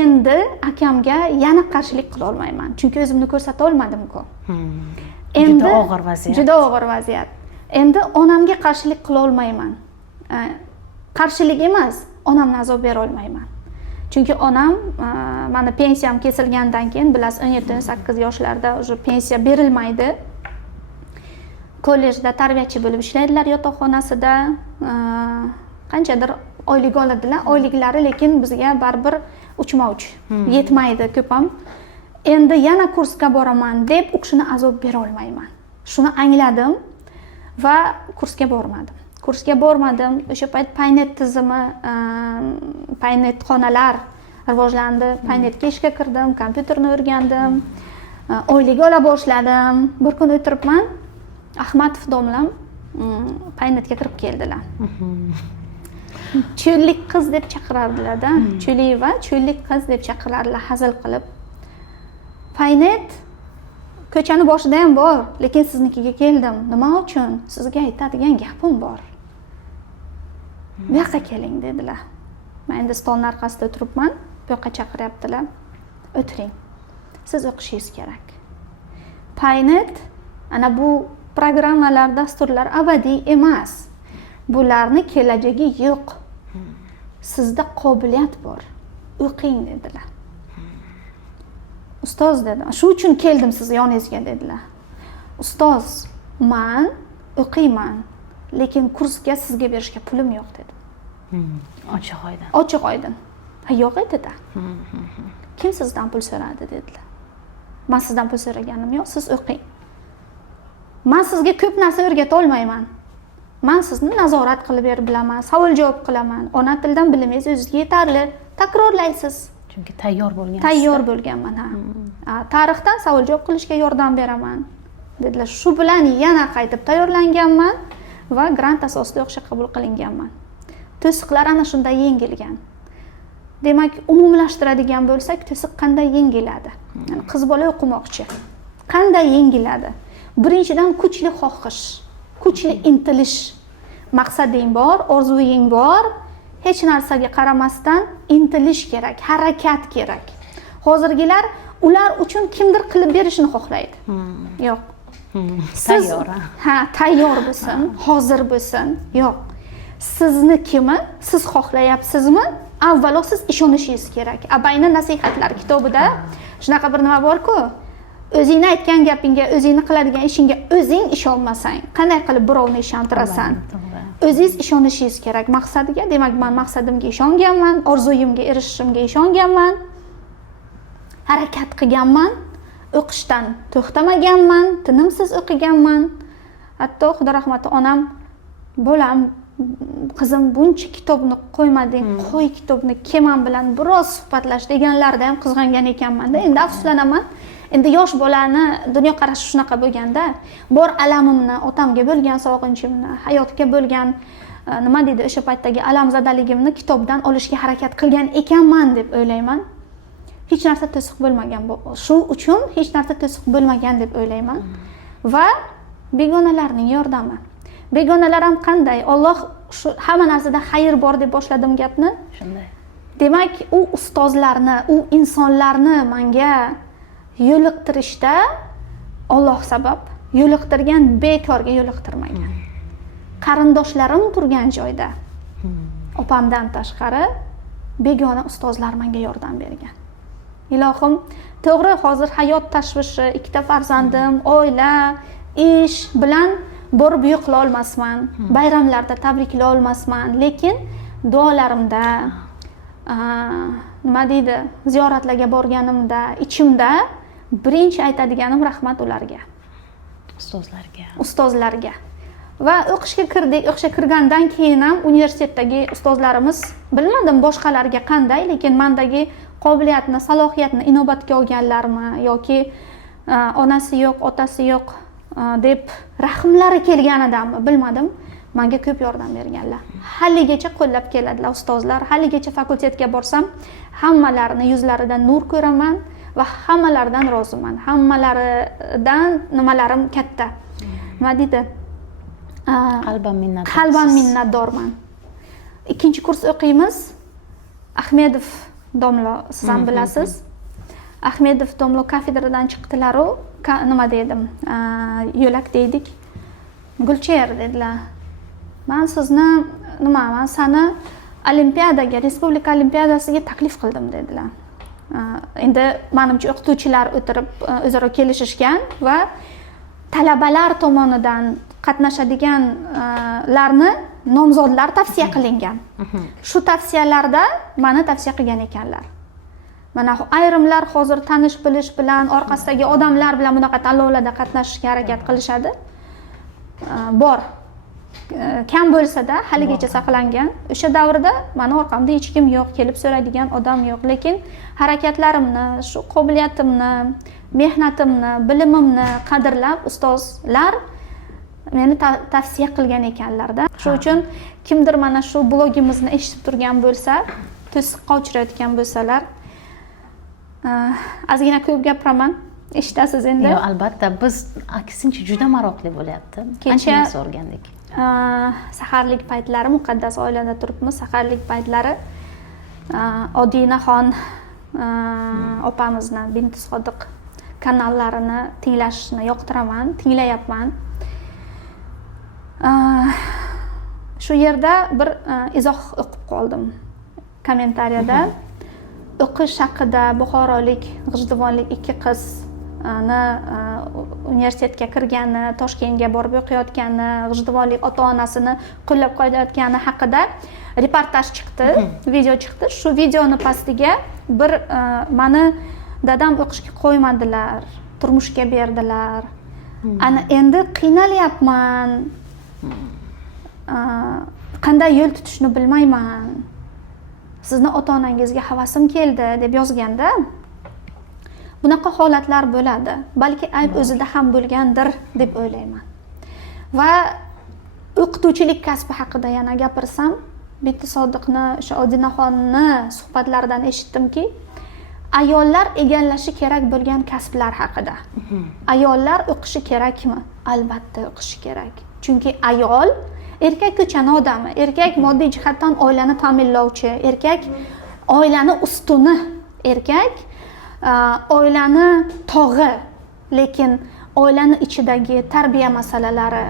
endi akamga yana qarshilik qila olmayman, chunki o'zimni ko'rsata olmadim-ku. Endi juda og'ir vaziyat. Juda og'ir vaziyat. Endi onamga qarshilik qila olmayman. Qarshilik emas, onamga azob bera olmayman. Chunki onam mana pensiyam kesilgandan keyin bilasiz 17-18 yoshlarda уже pensiya berilmaydi. Kollejda tarbiyachi bo'lib ishlaydilar yotoqxonasida. Qanchadir oylik oladilar. Oyliklari lekin bizga baribir uchma-uch yetmaydi ko'p ham. Endi yana kursga boraman deb u kishini azob bera olmayman. Shuni angladim va kursga bormadim. Kursga bormadim. O'sha payt Paynet tizimi, Paynet xonalar rivojlandi. Paynetga ishga kirdim, kompyuterni o'rgandim. Oylik ola boshladim. Bir kun o'tiribman, Ahmadov domlam Paynetga kirib keldilar. Cho'llik qiz deb chaqirardilar-da. Cho'liva, cho'llik qiz deb chaqirardilar hazil qilib. Paynet ko'chani boshida ham bor, lekin siznikiga keldim. Nima uchun? Sizga aytadigan gapim bor. Bu yoqqa keling dedilar. Men endi stolning orqasida o'tiribman, bu yoqqa chaqiryaptilar. O'tiring. Siz o'qishingiz kerak. Paynet ana bu programmalar, dasturlar abadiy emas. Bularni kelajagi yo'q. Sizda qobiliyat bor. O'qing dedilar. Ustoz dedim. Shu uchun keldim siz yoningizga dedilar. Ustoz, men o'qiyman, lekin kursga sizga berishga pulim yo'q dedim. Ochiq oydin. Ochiq oydin. Ha yo'q edi-da. Kim sizdan pul so'radi dedilar. Men sizdan pul so'raganim yo'q, siz o'qing. Men sizga ko'p narsa o'rgata olmayman. Men sizni nazorat qilib berib bilaman, savol javob qilaman. Ona tildan bilimingiz o'zingizga yetarli. Takrorlaysiz. Chunki tayyor bo'lgansiz. Tayyor bo'lganman, ha. Tarixdan savol javob qilishga yordam beraman dedilar. Shu bilan yana qaytib tayyorlanganman va grant asosida o'qishga qabul qilinganman. To'siqlar ana shunday yengilgan. Demak, umumlashtiradigan bo'lsak, to'siq qanday yengiladi? Yani qiz bola o'qimoqchi. Qanday yengiladi? Birinchidan kuchli xohish, kuchli intilish. Maqsading bor, orzuying bor, hech narsaga qaramasdan intilish kerak, harakat kerak. Hozirgilar ular uchun kimdir qilib berishni xohlaydi. Yo'q. Tayyor. Ha, tayyor bo'lsin, hozir bo'lsin. Yo'q. Sizni kimi siz xohlayapsizmi? Avvalo siz ishonishingiz kerak. Abayni nasihatlar kitobida shunaqa bir nima bor-ku, o'zingni aytgan gapingga, o'zingni qiladigan ishingga o'zing ishonmasang, qanday qilib birovni ishontirasan? O'zingiz ishonishingiz kerak maqsadiga. Demak, men maqsadimga ishonganman, orzuyimga erishishimga ishonganman. Harakat qilganman, o'qishdan to'xtamaganman, tinimsiz o'qiganman. Hatto Xudo rahmati onam, "Bolam, qizim buncha kitobni qo'ymading, qo'y kitobni, keman bilan biroz suhbatlash" deganlarda ham qizg'angan ekanman-da. Endi afsuslanaman. Endi yosh bolani dunyoqarashi shunaqa bo'lganda, bor alamimni, otamga bo'lgan sog'inchimni, hayotga bo'lgan nima deydi, o'sha paytdagi alamzadaligimni kitobdan olishga harakat qilgan ekanman deb o'ylayman. Hech narsa to'siq bo'lmagan bu. Shu uchun hech narsa to'siq bo'lmagan deb o'ylayman. Va begonalarning yordami. Begonalar ham qanday? Alloh shu hamma narsada xayr bor deb boshladim gapni. Shunday. Demak, u ustozlarni, u insonlarni menga yo'liqtirishda Alloh sabab, yo'liqtirgan bekorga yo'liqtirmagan. Qarindoshlarim turgan joyda opamdan tashqari begona ustozlar menga yordam bergan. Ilohim, to'g'ri hozir hayot tashvishi, ikkita farzandim, oila, ish bilan borib yo'qla olmasman, bayramlarda tabriklay olmasman, lekin duolarimda, nima deydi, ziyoratlarga borganimda, ichimda birinchi aytadiganim rahmat ularga, ustozlarga. Va o'qishga kirdik. O'qishga kirgandan keyin ham universitetdagi ustozlarimiz, bilmadim boshqalarga qanday, lekin mendagi qobiliyatni, salohiyatni inobatga olganlarmi yoki onasi yo'q, otasi yo'q deb rahmlari kelganidanmi bilmadim. Menga ko'p yordam berganlar. Haligacha qo'llab keladilar ustozlar. Haligacha fakultetga borsam, hammalarini yuzlaridan nur ko'raman va hammalaridan roziman. Hammalaridan nimalarim katta. Nima deydi? Qalban minnatdor. Qalban minnatdorman. ikkinchi kurs o'qiymiz. Ahmedov domlo, siz ham bilasiz. Ahmedov domlo kafedradan chiqdilar-u, nima dedim, yo'lak deydik. Gulcher dedilar. Men seni olimpiadaga, respublika olimpiadasiga taklif qildim dedilar. Endi menimcha o'qituvchilar o'tirib o'zaro kelishishgan va talabalar tomonidan qatnashadiganlarni nomzodlar tavsiya qilingan. Shu tavsiyalarda meni tavsiya qilgan ekanlar. Mana ayrimlar hozir tanish bilish bilan orqasidagi odamlar bilan bunaqa tanlovlarda qatnashishga harakat qilishadi. Bor. Kam bo'lsa-da haligacha saqlangan. O'sha davrda meni orqamda hech kim yo'q, kelib so'raydigan odam yo'q, lekin harakatlarimni, shu qobiliyatimni, mehnatimni, bilimimni qadrlab ustozlar meni tavsiya qilgan ekanlar-da. Shuning uchun kimdir mana shu blogimizni eshitib turgan bo'lsa, to'siqqa uchrayotgan bo'lsalar, ozgina ko'p gapiraman. Eshitasiz endi. Yo'q, albatta, biz aksincha juda maroqli bo'lyapti. Qancha narsa o'rgandik. Saharlik paytlari, muqaddas oilada turibmiz. Saharlik paytlari Odinaxon opamizni Binti Sodiq kanallarini tinglashni yoqtiraman, tinglayapman. Shu yerda bir izoh o'qib qoldim kommentariyada. O'qish haqida buxorolik g'ijduvonlik ikki qizni universitetga kirgani, Toshkentga borib o'qiyotgani, g'ijduvonlik ota-onasini qo'llab-quvvatlayotgani haqida reportaj chiqdi, video chiqdi. Shu videoni pastiga bir meni dadam o'qishga qo'ymadilar, turmushga berdilar. Ana endi qiynalyapman. Qanday yo'l tutishni bilmayman. Sizni ota-onangizga havasim keldi deb yozganda, bunaqa holatlar bo'ladi. Balki ayb o'zida ham bo'lgandir deb o'ylayman. Va o'qituvchilik kasbi haqida yana gapirsam, Binti Sodiqni, o'sha Odinaxonni suhbatlaridan eshitdimki, ayollar egallashi kerak bo'lgan kasblar haqida. Ayollar o'qishi kerakmi? Albatta o'qishi kerak. Chunki ayol erkak ko'chani odami, erkak moddiy jihatdan oilani ta'minlovchi, erkak oilani ustuni, erkak oilani tog'i, lekin oilani ichidagi tarbiya masalalari,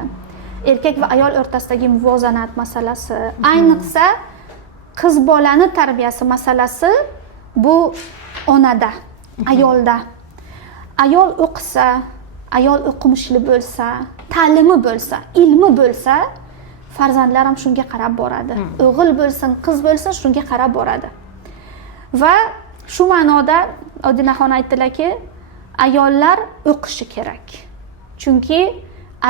erkak va ayol o'rtasidagi muvozanat masalasi, ayniqsa qiz bolani tarbiyasi masalasi bu onada, ayolda. Ayol o'qisa, ayol o'qimishli bo'lsa, ta'limi bo'lsa, ilmi bo'lsa, farzandlar ham shunga qarab boradi. O'g'il bo'lsin, qiz bo'lsin, shunga qarab boradi. Va shu ma'noda Odinaxon aytdilarki, ayollar o'qishi kerak. Chunki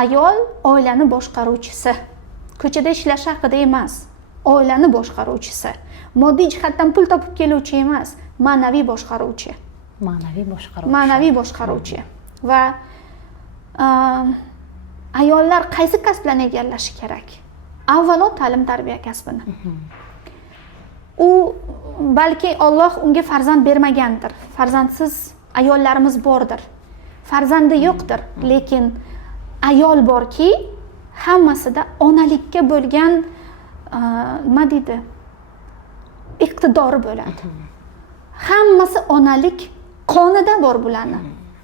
ayol oilani boshqaruvchisi. Ko'chada ishlash haqida emas, oilani boshqaruvchisi. Moddiy jihatdan pul topib keluvchi emas, ma'naviy boshqaruvchi. Ma'naviy boshqaruvchi. Va ayollar qaysi kasblarni egallashi kerak? Avvalo ta'lim tarbiya kasbini. U balki Alloh unga farzand bermagandir. Farzandsiz ayollarimiz bordir. Farzandi yo'qdir, lekin ayol borki, hammasida onalikka bo'lgan nima deydi? Iqtidori bo'ladi. Hammasi onalik qonida bor bularni.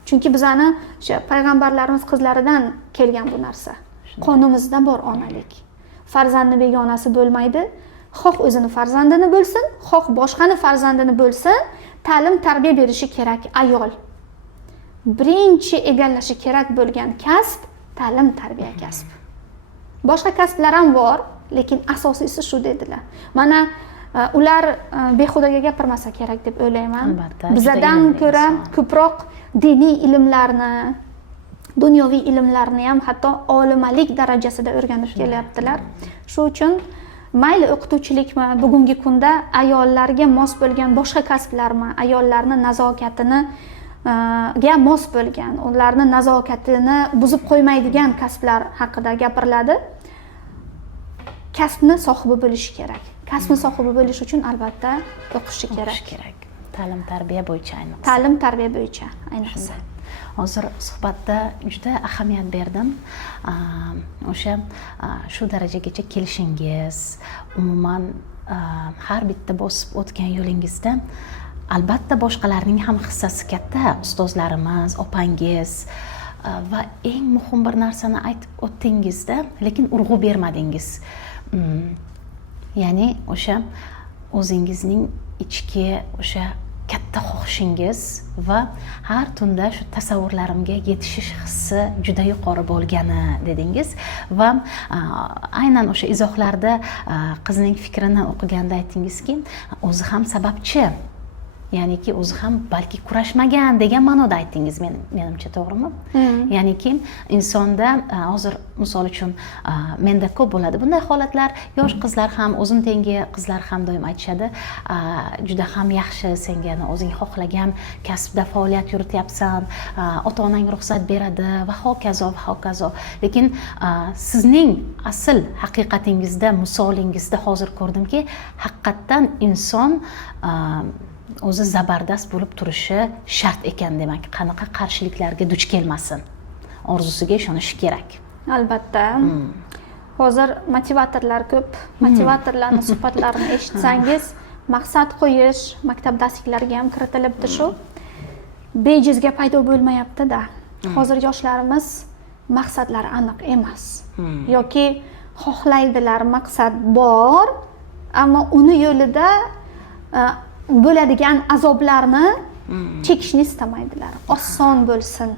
Chunki bizani o'sha payg'ambarlarimiz qizlaridan kelgan bu narsa. Qonimizda bor onalik. Farzandni begonasi bo'lmaydi. Xoh o'zini farzandini bo'lsin, xoh boshqani farzandini bo'lsin, ta'lim tarbiya berishi kerak ayol. Birinchi egallashi kerak bo'lgan kasb ta'lim tarbiya kasbi. Boshqa kasblar ham bor, lekin asosiysi shu dedilar. Mana ular behudaga gapirmasa kerak deb o'ylayman. Bizdan ko'ra ko'proq diniy ilmlarni, dunyoviy ilmlarni ham hatto olimalik darajasida o'rganib kelyaptilar. Shu uchun mayli o'qituvchilikmi, bugungi kunda ayollarga mos bo'lgan boshqa kasblarmi, ayollarni nazokatini ga mos bo'lgan, ularni nazokatini buzib qo'ymaydigan kasblar haqida gapiriladi. Kasbni sohibi bo'lish kerak. Kasbni sohibi bo'lish uchun albatta o'qishi kerak. Ta'lim tarbiya bo'yicha ayniqsa. Ta'lim tarbiya bo'yicha ayniqsa. Hozir suhbatda juda ahamiyat berdim. O'sha shu darajagacha kelishingiz, umuman har bitta bosib o'tgan yo'lingizda albatta boshqalarning ham hissasi katta, ustozlarimiz, opangiz va eng muhim bir narsani aytib o'tdingizda, lekin urg'u bermadingiz. Ya'ni o'sha o'zingizning ichki o'sha katta xohishingiz va har tunda shu tasavvurlarimga yetishish hissi juda yuqori bo'lgani dedingiz va aynan o'sha izohlarda qizning fikrini o'qiganda aytdingizki, o'zi ham sababchi, ya'niki o'zi ham balki kurashmagan degan ma'noda aytdingiz, menimcha to'g'rimi? Ya'niki insonda hozir misol uchun menda ko'p bo'ladi bunday holatlar, yosh qizlar ham, o'zim tengi qizlar ham doim aytishadi, juda ham yaxshi, senga o'zing xohlagan kasbda faoliyat yurityapsan, ota-onang ruxsat beradi va hokazo va hokazo. Lekin sizning asl haqiqatingizda, misolingizda hozir ko'rdimki, haqiqatdan inson o'zi zabardast bo'lib turishi shart ekan, demak, qanaqa qarshiliklarga duch kelmasin, orzusiga ishonishi kerak. Albatta. Hozir motivatorlar ko'p. Motivatorlarning suhbatlarini eshitsangiz, maqsad qo'yish maktab darsliklariga ham kiritilibdi shu. Bejizga paydo bo'lmayapti-da. Hozir yoshlarimiz maqsadlari aniq emas. Yoki xohlaydilar, maqsad bor, ammo uni yo'lida bo'ladigan azoblarni chekishni istamaydilar. Oson bo'lsin.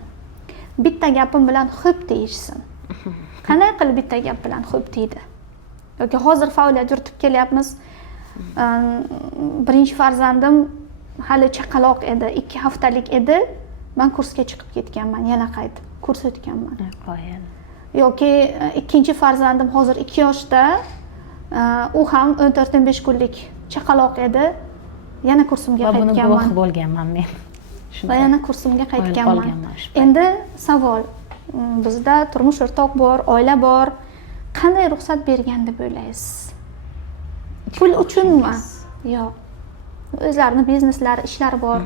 Bitta gapim bilan xo'p deyishsin. Qanday qilib bitta gap bilan xo'p deydi? Yoki hozir faoliyat yuritib kelyapmiz. Birinchi farzandim hali chaqaloq edi, 2 haftalik edi. Men kursga chiqib ketganman, yana qaytib kurs o'tganman. Qo'yin. Yoki ikkinchi farzandim hozir 2 yoshda, u ham 14-15 kunlik chaqaloq edi. Yana kursimga qaytganman. Va buni guvoh bo'lganman men. Va yana kursimga qaytganman. Endi savol, bizda turmush o'rtoq bor, oila bor. Qanday ruxsat bergan deb o'ylaysiz? Pul uchunmi? Yo'q. O'zlarining bizneslari, ishlari bor.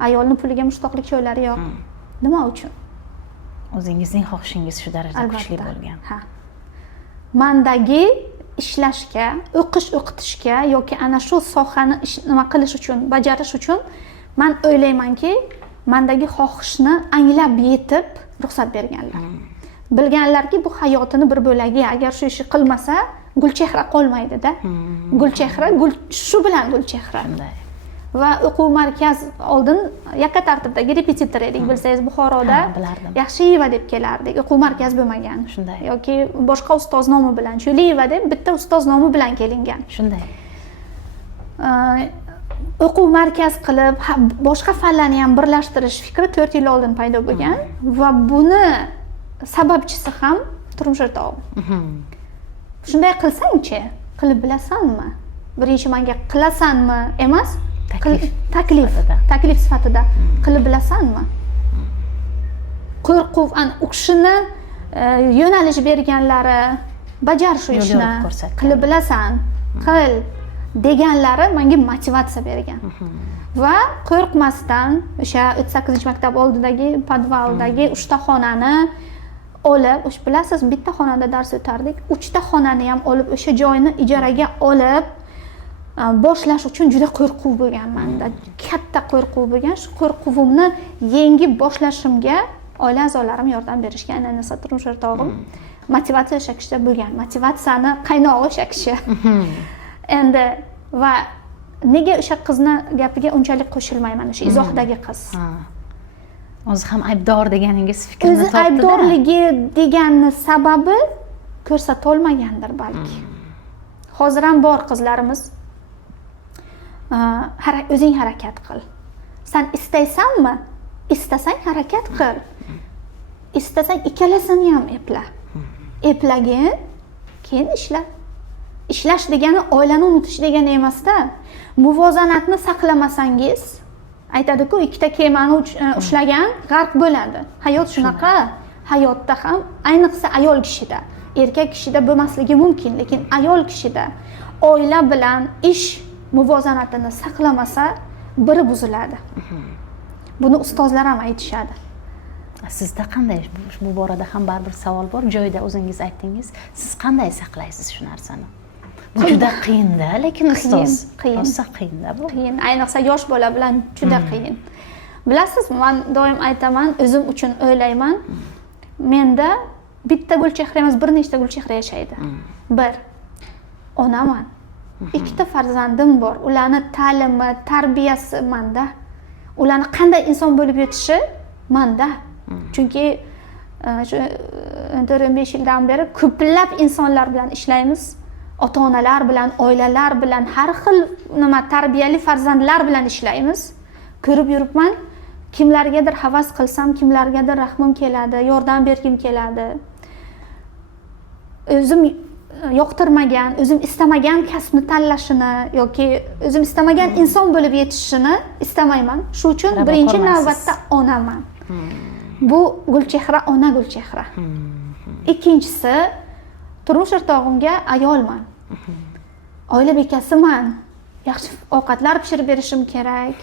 Ayolning puliga mushtoqlik joylari yo'q. Nima uchun? O'zingizning xohishingiz shu darajada kuchli bo'lgan. Ha. Mandagi ishlashga, o'qitishga yoki ana shu sohani nima qilish uchun, bajarish uchun men o'ylaymanki, mendagi xohishni anglab yetib ruxsat berganlar. Bilganlarki, bu hayotini bir bo'lagi, agar shu ishni qilmasa, gulchehra qolmaydi-da. Gulchehra, shu bilan gulchehra. Va o'quv markaz oldin yakka tartibdagi repetitor edik, bilsangiz, Buxoroda Yaxshiyeva deb kelardik. O'quv markaz bo'lmagan. Shunday. Yoki boshqa ustoz nomi bilan, Cho'liyeva deb bitta ustoz nomi bilan kelingan. Shunday. O'quv markaz qilib, boshqa fanlarni ham birlashtirish fikri 4 yil oldin paydo bo'lgan va buni sababchisi ham turmush o'rtog'im. Shunday qilsang-chi, qilib bilasanmi? Birinchi menga qilasanmi emas, taklif sifatida qilib bilasanmi? Qo'rquv, u kishini yo'nalish berganlari, bajar shu ishni, qilib bilasan, qil deganlari menga motivatsiya bergan. Va qo'rqmasdan o'sha 38-maktab oldidagi podvaldagi 3 ta xonani olib, bilasiz, bitta xonada dars o'tardik, 3 ta xonani ham olib, o'sha joyni ijaraga olib boshlash uchun juda qo'rquv bo'lgan menda. Katta qo'rquv bo'lgan. Shu qo'rquvimni yengib boshlashimga oila a'zolarim yordam berishgan. Ayniqsa turmush o'rtog'im motivatsiya shakishda bo'lgan. Motivatsiyani qaynog'i shakishi. Endi va nega o'sha qizni gapiga unchalik qo'shilmayman, o'sha izohdagi qiz. O'zi ham aybdor deganingiz fikrni topdi-da. O'zi aybdorligi deganni sababi ko'rsata olmagandir balki. Hozir ham bor qizlarimiz, o'zing harakat qil. Sen istaysanmi? Istasang harakat qil. Istasang ikkalasini ham epla. Eplagin, keyin ishla. Ishlash degani oilani unutish degani emas-da. Muvozanatni saqlamasangiz, aytadi-ku, ikkita kemani ushlagan g'arq bo'ladi. Hayot shunaqa. Hayotda ham, ayniqsa ayol kishida, erkak kishida bo'lmasligi mumkin, lekin ayol kishida oila bilan ish muvozanatini saqlamasa, biri buziladi. Buni ustozlar ham aytishadi. Sizda qanday, bu borada ham baribir savol bor, joyida o'zingiz aytdingiz, siz qanday saqlaysiz shu narsani? Bu juda qiyin-da, lekin ustoz, qiyin. rosa qiyin-da bu. Qiyin, ayniqsa yosh bola bilan juda qiyin. Bilasizmi, men doim aytaman, o'zim uchun o'ylayman. Menda bitta Gulchehra emas, bir nechta Gulchehra yashaydi. Bir, onaman. Ikkita farzandim bor. Ularni ta'limi, tarbiyasi menda. Ularni qanday inson bo'lib yetishi menda. Chunki shu 4-5 yildan beri ko'plab insonlar bilan ishlaymiz. Ota-onalar bilan, oilalar bilan, har xil tarbiyali farzandlar bilan ishlaymiz. Ko'rib yuribman, kimlargadir havas qilsam, kimlargadir rahmim keladi, yordam bergim keladi. O'zim yoqtirmagan, o'zim istamagan kasbni tanlashini yoki o'zim istamagan inson bo'lib yetishishini istamayman. Shu uchun birinchi navbatda onaman. Bu Gulchehra, ona Gulchehra. Ikkinchisi, turmush o'rtog'imga ayolman. Oila bekasiman. Yaxshi ovqatlar pishirib berishim kerak.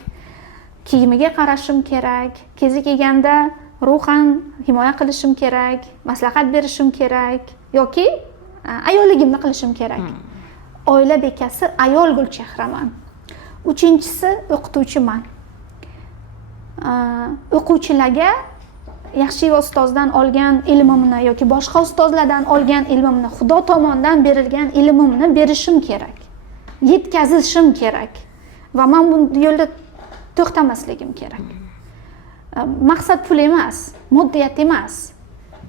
Kiyimiga qarashim kerak. Kezi kelganda ruhan himoya qilishim kerak, maslahat berishim kerak yoki ayolligimni qilishim kerak. Oila bekasi ayol Gulchehraman. Uchinchisi, o'qituvchiman. O'quvchilarga yaxshi ustozdan olgan ilmimni yoki boshqa ustozlardan olgan ilmimni, Xudo tomonidan berilgan ilmimni berishim kerak. Yetkazishim kerak. Va men bu yo'lda to'xtamasligim kerak. Maqsad pul emas, moddiyat emas.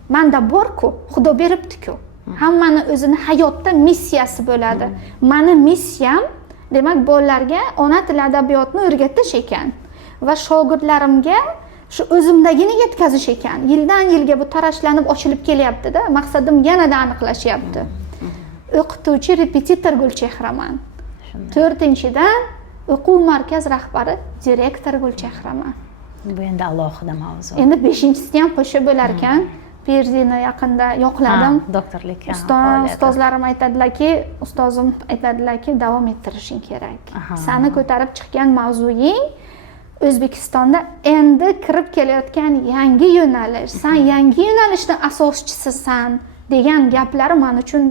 Menda bor-ku, Xudo beribdi-ku. Hammani o'zini hayotda missiyasi bo'ladi. Meni missiyam, demak, bolalarga ona tili adabiyotni o'rgatish ekan va shogirdlarimga shu o'zimdagini yetkazish ekan. Yildan yilga bu tarashlanib ochilib kelyapti-da. Maqsadim yanada aniqlashyapti. O'qituvchi, repetitor Gulchehraman. 4-dan o'quv markaz rahbari, direktor Gulchehraman. Bu endi alohida mavzu. Endi 5-sini ham qo'shib bo'lar ekan. Perzini yaqinda yo'qladim. Doktorlikka. Ustozlarim aytadilar-ki, davom ettirishing kerak. Seni ko'tarib chiqqan mavzuying O'zbekistonda endi kirib kelayotgan yangi yo'nalish. Sen yangi yo'nalishning asoschisisan degan gaplari men uchun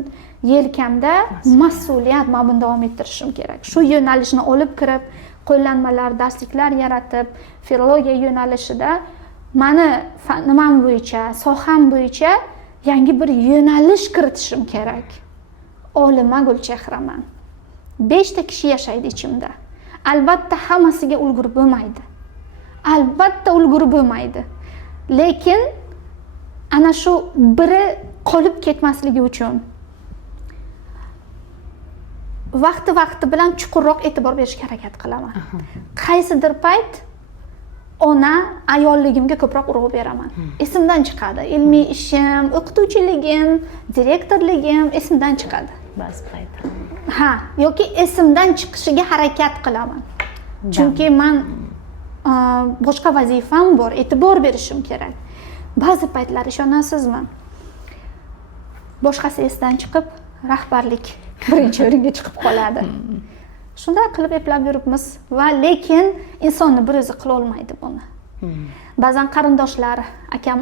yelkamda mas'uliyat. Men buni davom ettirishim kerak. Shu yo'nalishni olib kirib, qo'llanmalar, darsliklar yaratib, filologiya yo'nalishida meni nimam bo'yicha, soham bo'yicha yangi bir yo'nalish kiritishim kerak. Olima Gulchehraman. 5 ta kishi yashaydi ichimda. Albatta hammasiga ulgurib bo'lmaydi. Albatta ulgurib bo'lmaydi. Lekin ana shu biri qolib ketmasligi uchun vaqti bilan chuqurroq e'tibor berishga harakat qilaman. Qaysidir payt ona ayolligimga ko'proq urg'u beraman. Esimdan chiqadi. Ilmiy ishim, o'qituvchiligim, direktorligim esimdan chiqadi. Ba'zi payt. Yoki esimdan chiqishiga harakat qilaman. Chunki men boshqa vazifam bor, e'tibor berishim kerak. Ba'zi paytlar ishonasizmi? Boshqasi esdan chiqib, rahbarlik birinchi o'ringa chiqib qoladi. Shunday qilib eplab yuribmiz va lekin insonni bir o'zi qila olmaydi buni. Ba'zan qarindoshlar, akam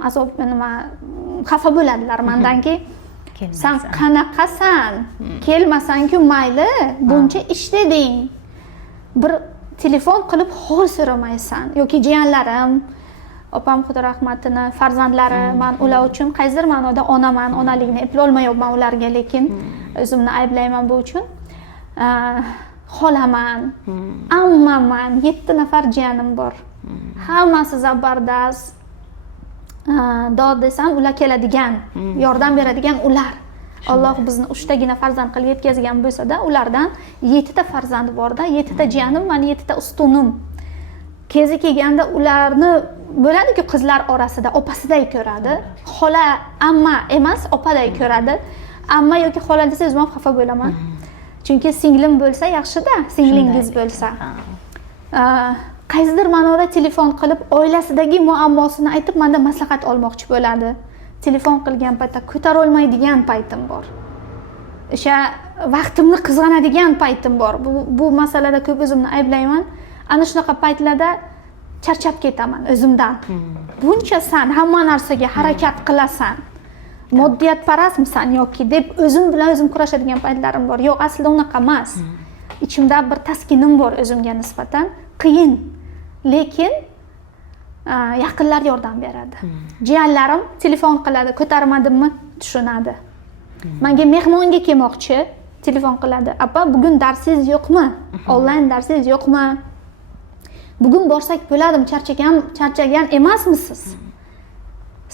xafa bo'ladilar mendanki, sen qanaqasan? Kelmasan-ku mayli, buncha ish deding. Bir telefon qilib hol so'ramaysan yoki jiyanlarim, opam xudo rahmatini farzandlari, men ular uchun qaysidir ma'noda onaman, onalikni eplay olmayapman ularga, lekin o'zimni ayblayman bu uchun. Xolaman, ammaman, 7 nafar jiyanim bor. Hammasi zabardast. Dod desam, ular keladigan, yordam beradigan ular. Alloh bizni 3tagina farzand qilib yetkazgan bo'lsa-da, ulardan 7 ta farzand bor-da, 7 ta jiyanim, meni 7 ta ustunim. Kezi kelganda ularni bo'ladi-ku, qizlar orasida opasiday ko'radi. Xola, amma emas, opaday ko'radi. Amma yoki xola desa o'zim ham xafa bo'laman. Chunki singlim bo'lsa yaxshi-da, singlingiz bo'lsa. Qaysidir ma'noda telefon qilib oilasidagi muammosini aytib mendan maslahat olmoqchi bo'ladi. Telefon qilgan paytda ko'tara olmaydigan paytim bor. O'sha vaqtimni qizg'anadigan paytim bor. Bu masalada ko'p o'zimni ayblayman. Ana shunaqa paytlarda charchab ketaman o'zimdan. Buncha san hamma narsaga harakat qilasan. Moddiyatparastmisan yoki deb o'zim bilan o'zim kurashadigan paytlarim bor. Yo'q, aslida unaqa emas. Ichimda bir taskinim bor o'zimga nisbatan. Qiyin, lekin yaqinlar yordam beradi. Jiyanlarim telefon qiladi, ko'tarmadimmi tushunadi. Menga mehmonga kelmoqchi, telefon qiladi. Appa, bugun darsingiz yo'qmi? Onlayn darsingiz yo'qmi? Bugun borsak bo'ladimi? Charchagan emasmisiz?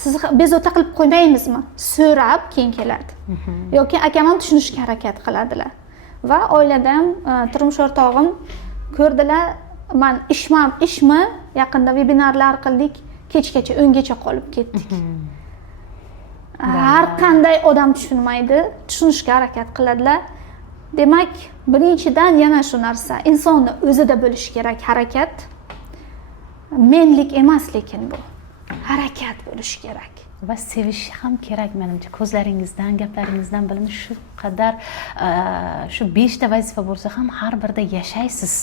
Siz bezovta qilib qo'ymaymizmi? So'rab keyin keladi. Yoki akam ham tushunishga harakat qiladilar. Va oilada ham turmush o'rtog'im ko'rdilar, men ishmi, yaqinda vebinarlar qildik, kechgacha 10gacha qolib ketdik. Har qanday odam tushunmaydi, tushunishga harakat qiladilar. Demak, birinchidan yana shu narsa, insonni o'zida bo'lish kerak harakat. Menlik emas, lekin bu harakat bo'lish kerak. Va sevish ham kerak menimcha. Ko'zlaringizdan, gaplaringizdan bilinish shu qadar shu 5 ta vazifa bo'lsa ham har birida yashaysiz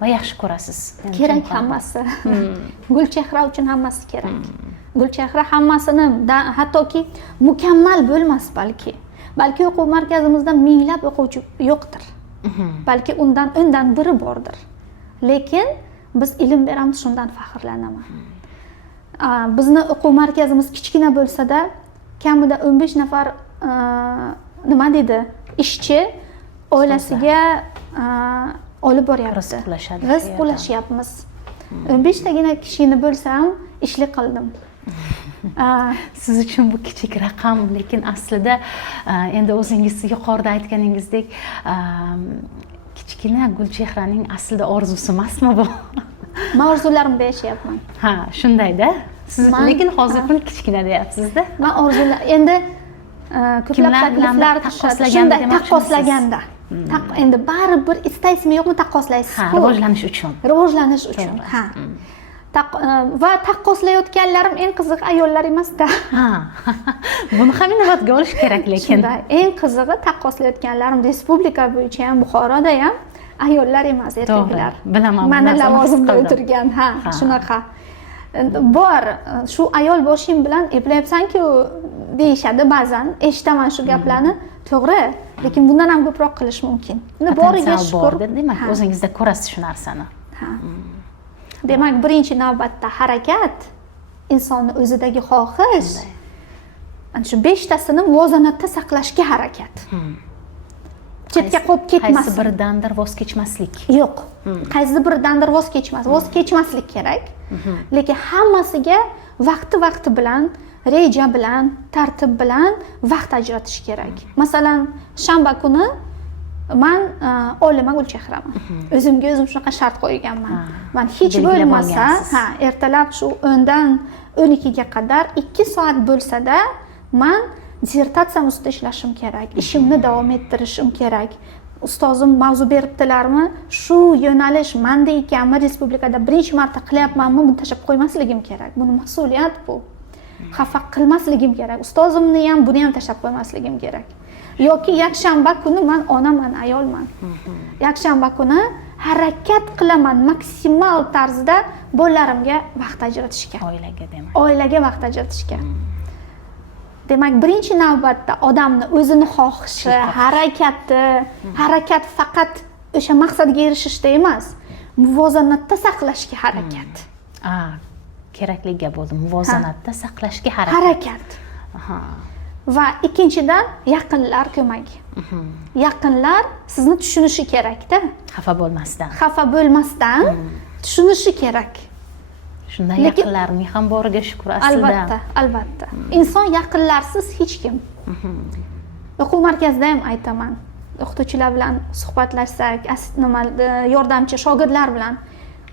va yaxshi ko'rasiz. Kerak hammasi. Gulchehra uchun hammasi kerak. Gulchehra hammasini, hattoki mukammal bo'lmas balki. Balki o'quv markazimizda minglab o'quvchi yo'qdir. Balki undan biri bordir. Lekin biz ilm beramiz, shundan faxrlanaman. Bizni o'quv markazimiz kichkina bo'lsa-da, kamida 15 nafar nima deydi, ishchi oilasiga olib boryapti. Rizq ulashyapmiz. 15 tagina kishini bo'lsam, ishlik qildim. Siz uchun bu kichik raqam, lekin aslida endi o'zingiz yuqorida aytganingizdek, kichkina Gulchehraning aslida orzusi emasmi bu? Men orzularimda yashayapman. Ha, shundayda. Siz lekin hozir buni kichkina deyapsiz-da. Men orzular endi ko'plab takliflar taqqoslaganda. Endi baribir istaysizmi yo'qmi taqqoslaysiz. Ha, rivojlanish uchun. Rivojlanish uchun. Ha. Va taqqoslayotganlarim eng qiziq ayollar emas-da. Ha. Buni ham inobatga olish kerak lekin. Eng qizig'i taqqoslayotganlarim respublika bo'yicha ham, Buxoroda ham ayollar emas, erkaklar. Bilaman. Mana lavozimda o'tirgan, ha, shunaqa. Bor, shu ayol boshim bilan eplayapsan-ku deyishadi ba'zan. Eshitaman shu gaplarni. To'g'ri, lekin bundan ham ko'proq qilish mumkin. Endi boriga shukr. Demak, o'zingizda ko'rasiz shu narsani. Ha. Demak, birinchi navbatda harakat, insonni o'zidagi xohish. Ana shu 5 tasini muvozanatda saqlashga harakat. Chetga qo'yib ketmasin. Qaysi biridandir voz kechmaslik. Yo'q. Qaysi biridandir voz kechmaslik kerak. Lekin hammasiga vaqti bilan, reja bilan, tartib bilan vaqt ajratish kerak. Masalan, shanba kuni men oilama Gulchehraman. O'zimga o'zim shunaqa shart qo'yganman. Men hech bo'lmasa, ertalab shu 10 dan 12 ga qadar 2 soat bo'lsa-da, men dissertatsiyam ustida ishlashim kerak. Ishimni davom ettirishim kerak. Ustozim mavzu beribdilarmi? Shu yo'nalish menda ekanmi, respublikada birinchi marta qilyapmanmi, buni tashlab qo'ymasligim kerak. Buni mas'uliyat bu. Xafa qilmasligim kerak. Ustozimni ham, buni ham tashlab qo'ymasligim kerak. Yoki yakshanba kuni men onaman, ayolman. Yakshanba kuni harakat qilaman maksimal tarzda bolalarimga vaqt ajratishga. Oilaga demak. Oilaga vaqt ajratishga. Demak, birinchi navbatda odamni o'zini xohishi, harakat faqat o'sha maqsadga erishishda emas, muvozanatda saqlashga harakat. Kerakli gap bo'ldi. Muvozanatda saqlashga harakat. Va ikkinchidan yaqinlar ko'magi. Yaqinlar sizni tushunishi kerak-da. Xafa bo'lmasdan tushunishi kerak. Shunday yaqinlarning ham boriga shukr aslida. Albatta. Inson yaqinlarsiz hech kim. O'quv markazida ham aytaman. O'qituvchilar bilan suhbatlashsak, yordamchi shogirdlar bilan,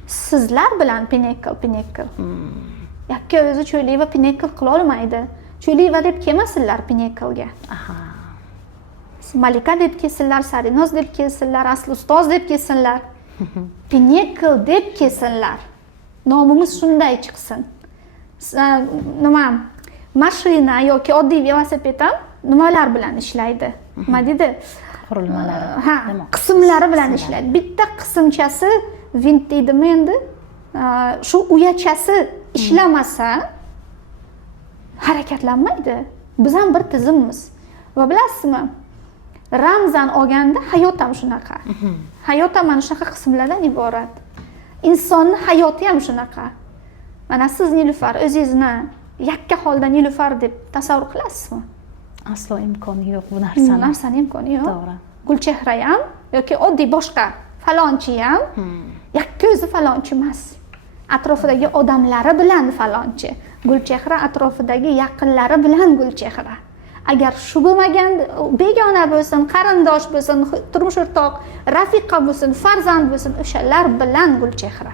sizlar bilan pinekil. Yakka o'zi cho'lik va pinekil qila olmaydi. Cho'lik va deb kelmasinlar pinekilga. Malika deb kelsinlar, Sarinoz deb kelsinlar, Asli ustoz deb kelsinlar. Pinekil deb kelsinlar. Nomimiz shunday chiqsin. Mashina yoki oddiy velosiped ham nimalar bilan ishlaydi? Nima deydi? Qurilmalari. Qismlari bilan ishlaydi. Bitta qismchasi vint deydimi endi? shu uyachasi ishlamasa harakatlanmaydi. Biz ham bir tizimmiz. Va bilasizmi? Ramzan olganda hayot ham shunaqa. Hayot ham mana shunaqa qismlardan iborat. Insonni hayoti ham shunaqa. Mana siz Nilufar o'zingizni yakka holda Nilufar deb tasavvur qilasizmi? Aslo imkoni yo'q bu Narsani imkoni yo'q. To'g'ri. Gulchehra ham yoki oddiy boshqa falonchi ham yakka o'zi falonchi emas. Atrofidagi odamlari bilan falonchi. Gulchehra atrofidagi yaqinlari bilan Gulchehra. Agar shu bo'lmaganda, begona bo'lsin, qarindosh bo'lsin, turmush o'rtoq, rafiqa bo'lsin, farzand bo'lsin, o'shalar bilan Gulchehra.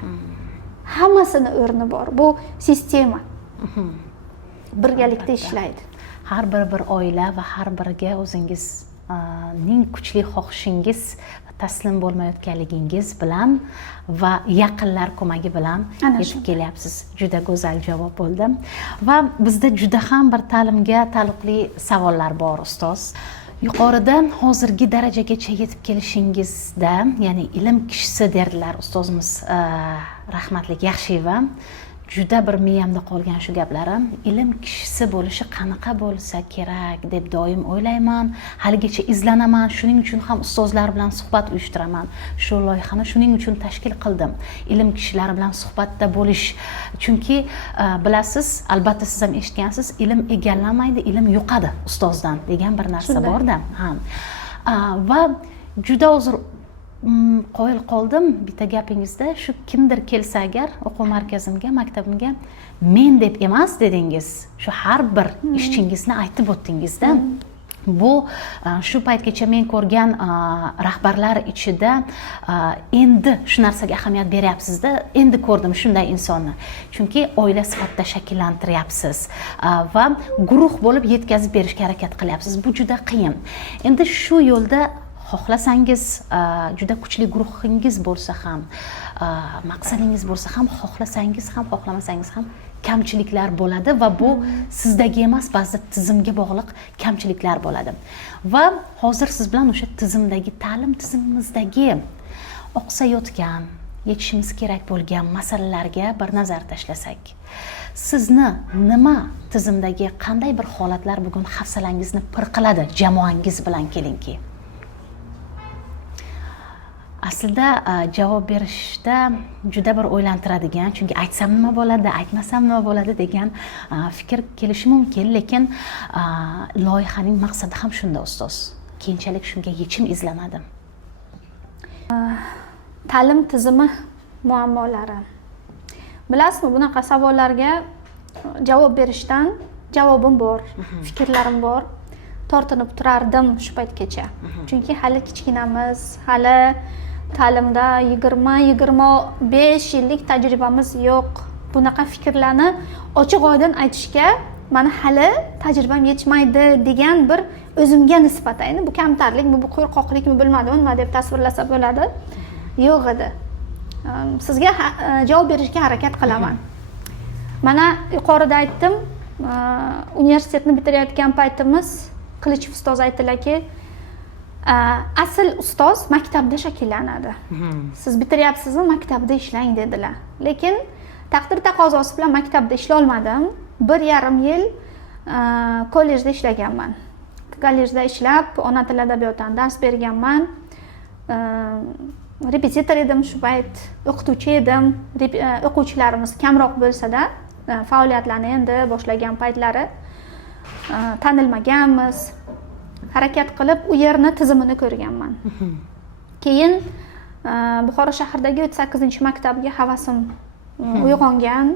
Hammasini o'rni bor. Bu sistema. Birgalikda ishlaydi. Har bir oila va har biriga o'zingizning kuchli xohishingiz taslim bo'lmayotganligingiz bilan va yaqinlar ko'magi bilan yetib kelyapsiz. Juda go'zal javob bo'ldi. Va bizda juda ham bir ta'limga taalluqli savollar bor ustoz. Yuqorida hozirgi darajagacha yetib kelishingizda, ya'ni ilm kishisi derdilar ustozimiz rahmatli Yaxshiyeva. Juda bir miyamda qolgan shu gaplarim. Ilm kishisi bo'lishi qanaqa bo'lsa kerak deb doim o'ylayman. Haligacha izlanaman. Shuning uchun ham ustozlar bilan suhbat uyushtiraman. Shu loyihani shuning uchun tashkil qildim. Ilm kishilari bilan suhbatda bo'lish. Chunki bilasiz, albatta siz ham eshitgansiz, ilm egallanmaydi, ilm yo'qadi ustozdan degan bir narsa bor-da. Va juda uzr qoyil qoldim bitta gapingizda. Shu kimdir kelsa agar o'quv markazimga, maktabimga men deb emas dedingiz. Shu har bir ishchingizni aytib o'tdingizda. Bu shu paytgacha men ko'rgan rahbarlar ichida endi shu narsaga ahamiyat beryapsizda. Endi ko'rdim shunday insonni. Chunki oila sifatida shakllantiryapsiz va guruh bo'lib yetkazib berishga harakat qilyapsiz. Bu juda qiyin. Endi shu yo'lda xohlasangiz juda kuchli guruhingiz bo'lsa ham, maqsadingiz bo'lsa ham, xohlasangiz ham, xohlamasangiz ham kamchiliklar bo'ladi va bu sizdagi emas, ba'zida tizimga bog'liq kamchiliklar bo'ladi. Va hozir siz bilan o'sha tizimdagi, ta'lim tizimimizdagi oqsayotgan, yechishimiz kerak bo'lgan masalalarga bir nazar tashlasak. Sizni nima tizimdagi qanday bir holatlar bugun hafsalangizni pir qiladi jamoangiz bilan kelingki? Aslida javob berishda juda bir o'ylantiradigan, chunki aytsam nima bo'ladi, aytmasam nima bo'ladi degan fikr kelishi mumkin, lekin loyihaning maqsadi ham shunda ustoz. Keyinchalik shunga yechim izlanadi. Ta'lim tizimi muammolari. Bilasizmi, bunaqa savollarga javob berishdan javobim bor, fikrlarim bor. Tortinib turardim shu paytgacha. Chunki hali kichkinamiz, hali ta'limda 20-25 yillik tajribamiz yo'q. Bunaqa fikrlarni ochiq-oydin aytishga mana hali tajribam yetmaydi degan bir o'zimga nisbatan, bu kamtarlik, bu qo'rqoqlikmi bilmadim, nima deb tasvirlasa bo'ladi. Yo'q edi. Sizga javob berishga harakat qilaman. Mana yuqorida aytdim, universitetni bitirayotgan paytimiz Qilichev ustoz aytdilarki, asl ustoz maktabda shakllanadi. Siz bitiryapsizmi, maktabda ishlang dedilar. Lekin taqdir taqozosi bilan maktabda ishlay olmadim. 1,5 yil kollejda ishlaganman. Kollejda ishlab, ona tili adabiyotidan dars berganman. Repetitor edim shu payt, o'qituvchi edim. O'quvchilarimiz kamroq bo'lsa-da, faoliyatlarni endi boshlagan paytlari tanilmaganmiz. Harakat qilib u yerni tizimini ko'rganman. Keyin Buxoro shahridagi 38-maktabga havasim uyg'ongan.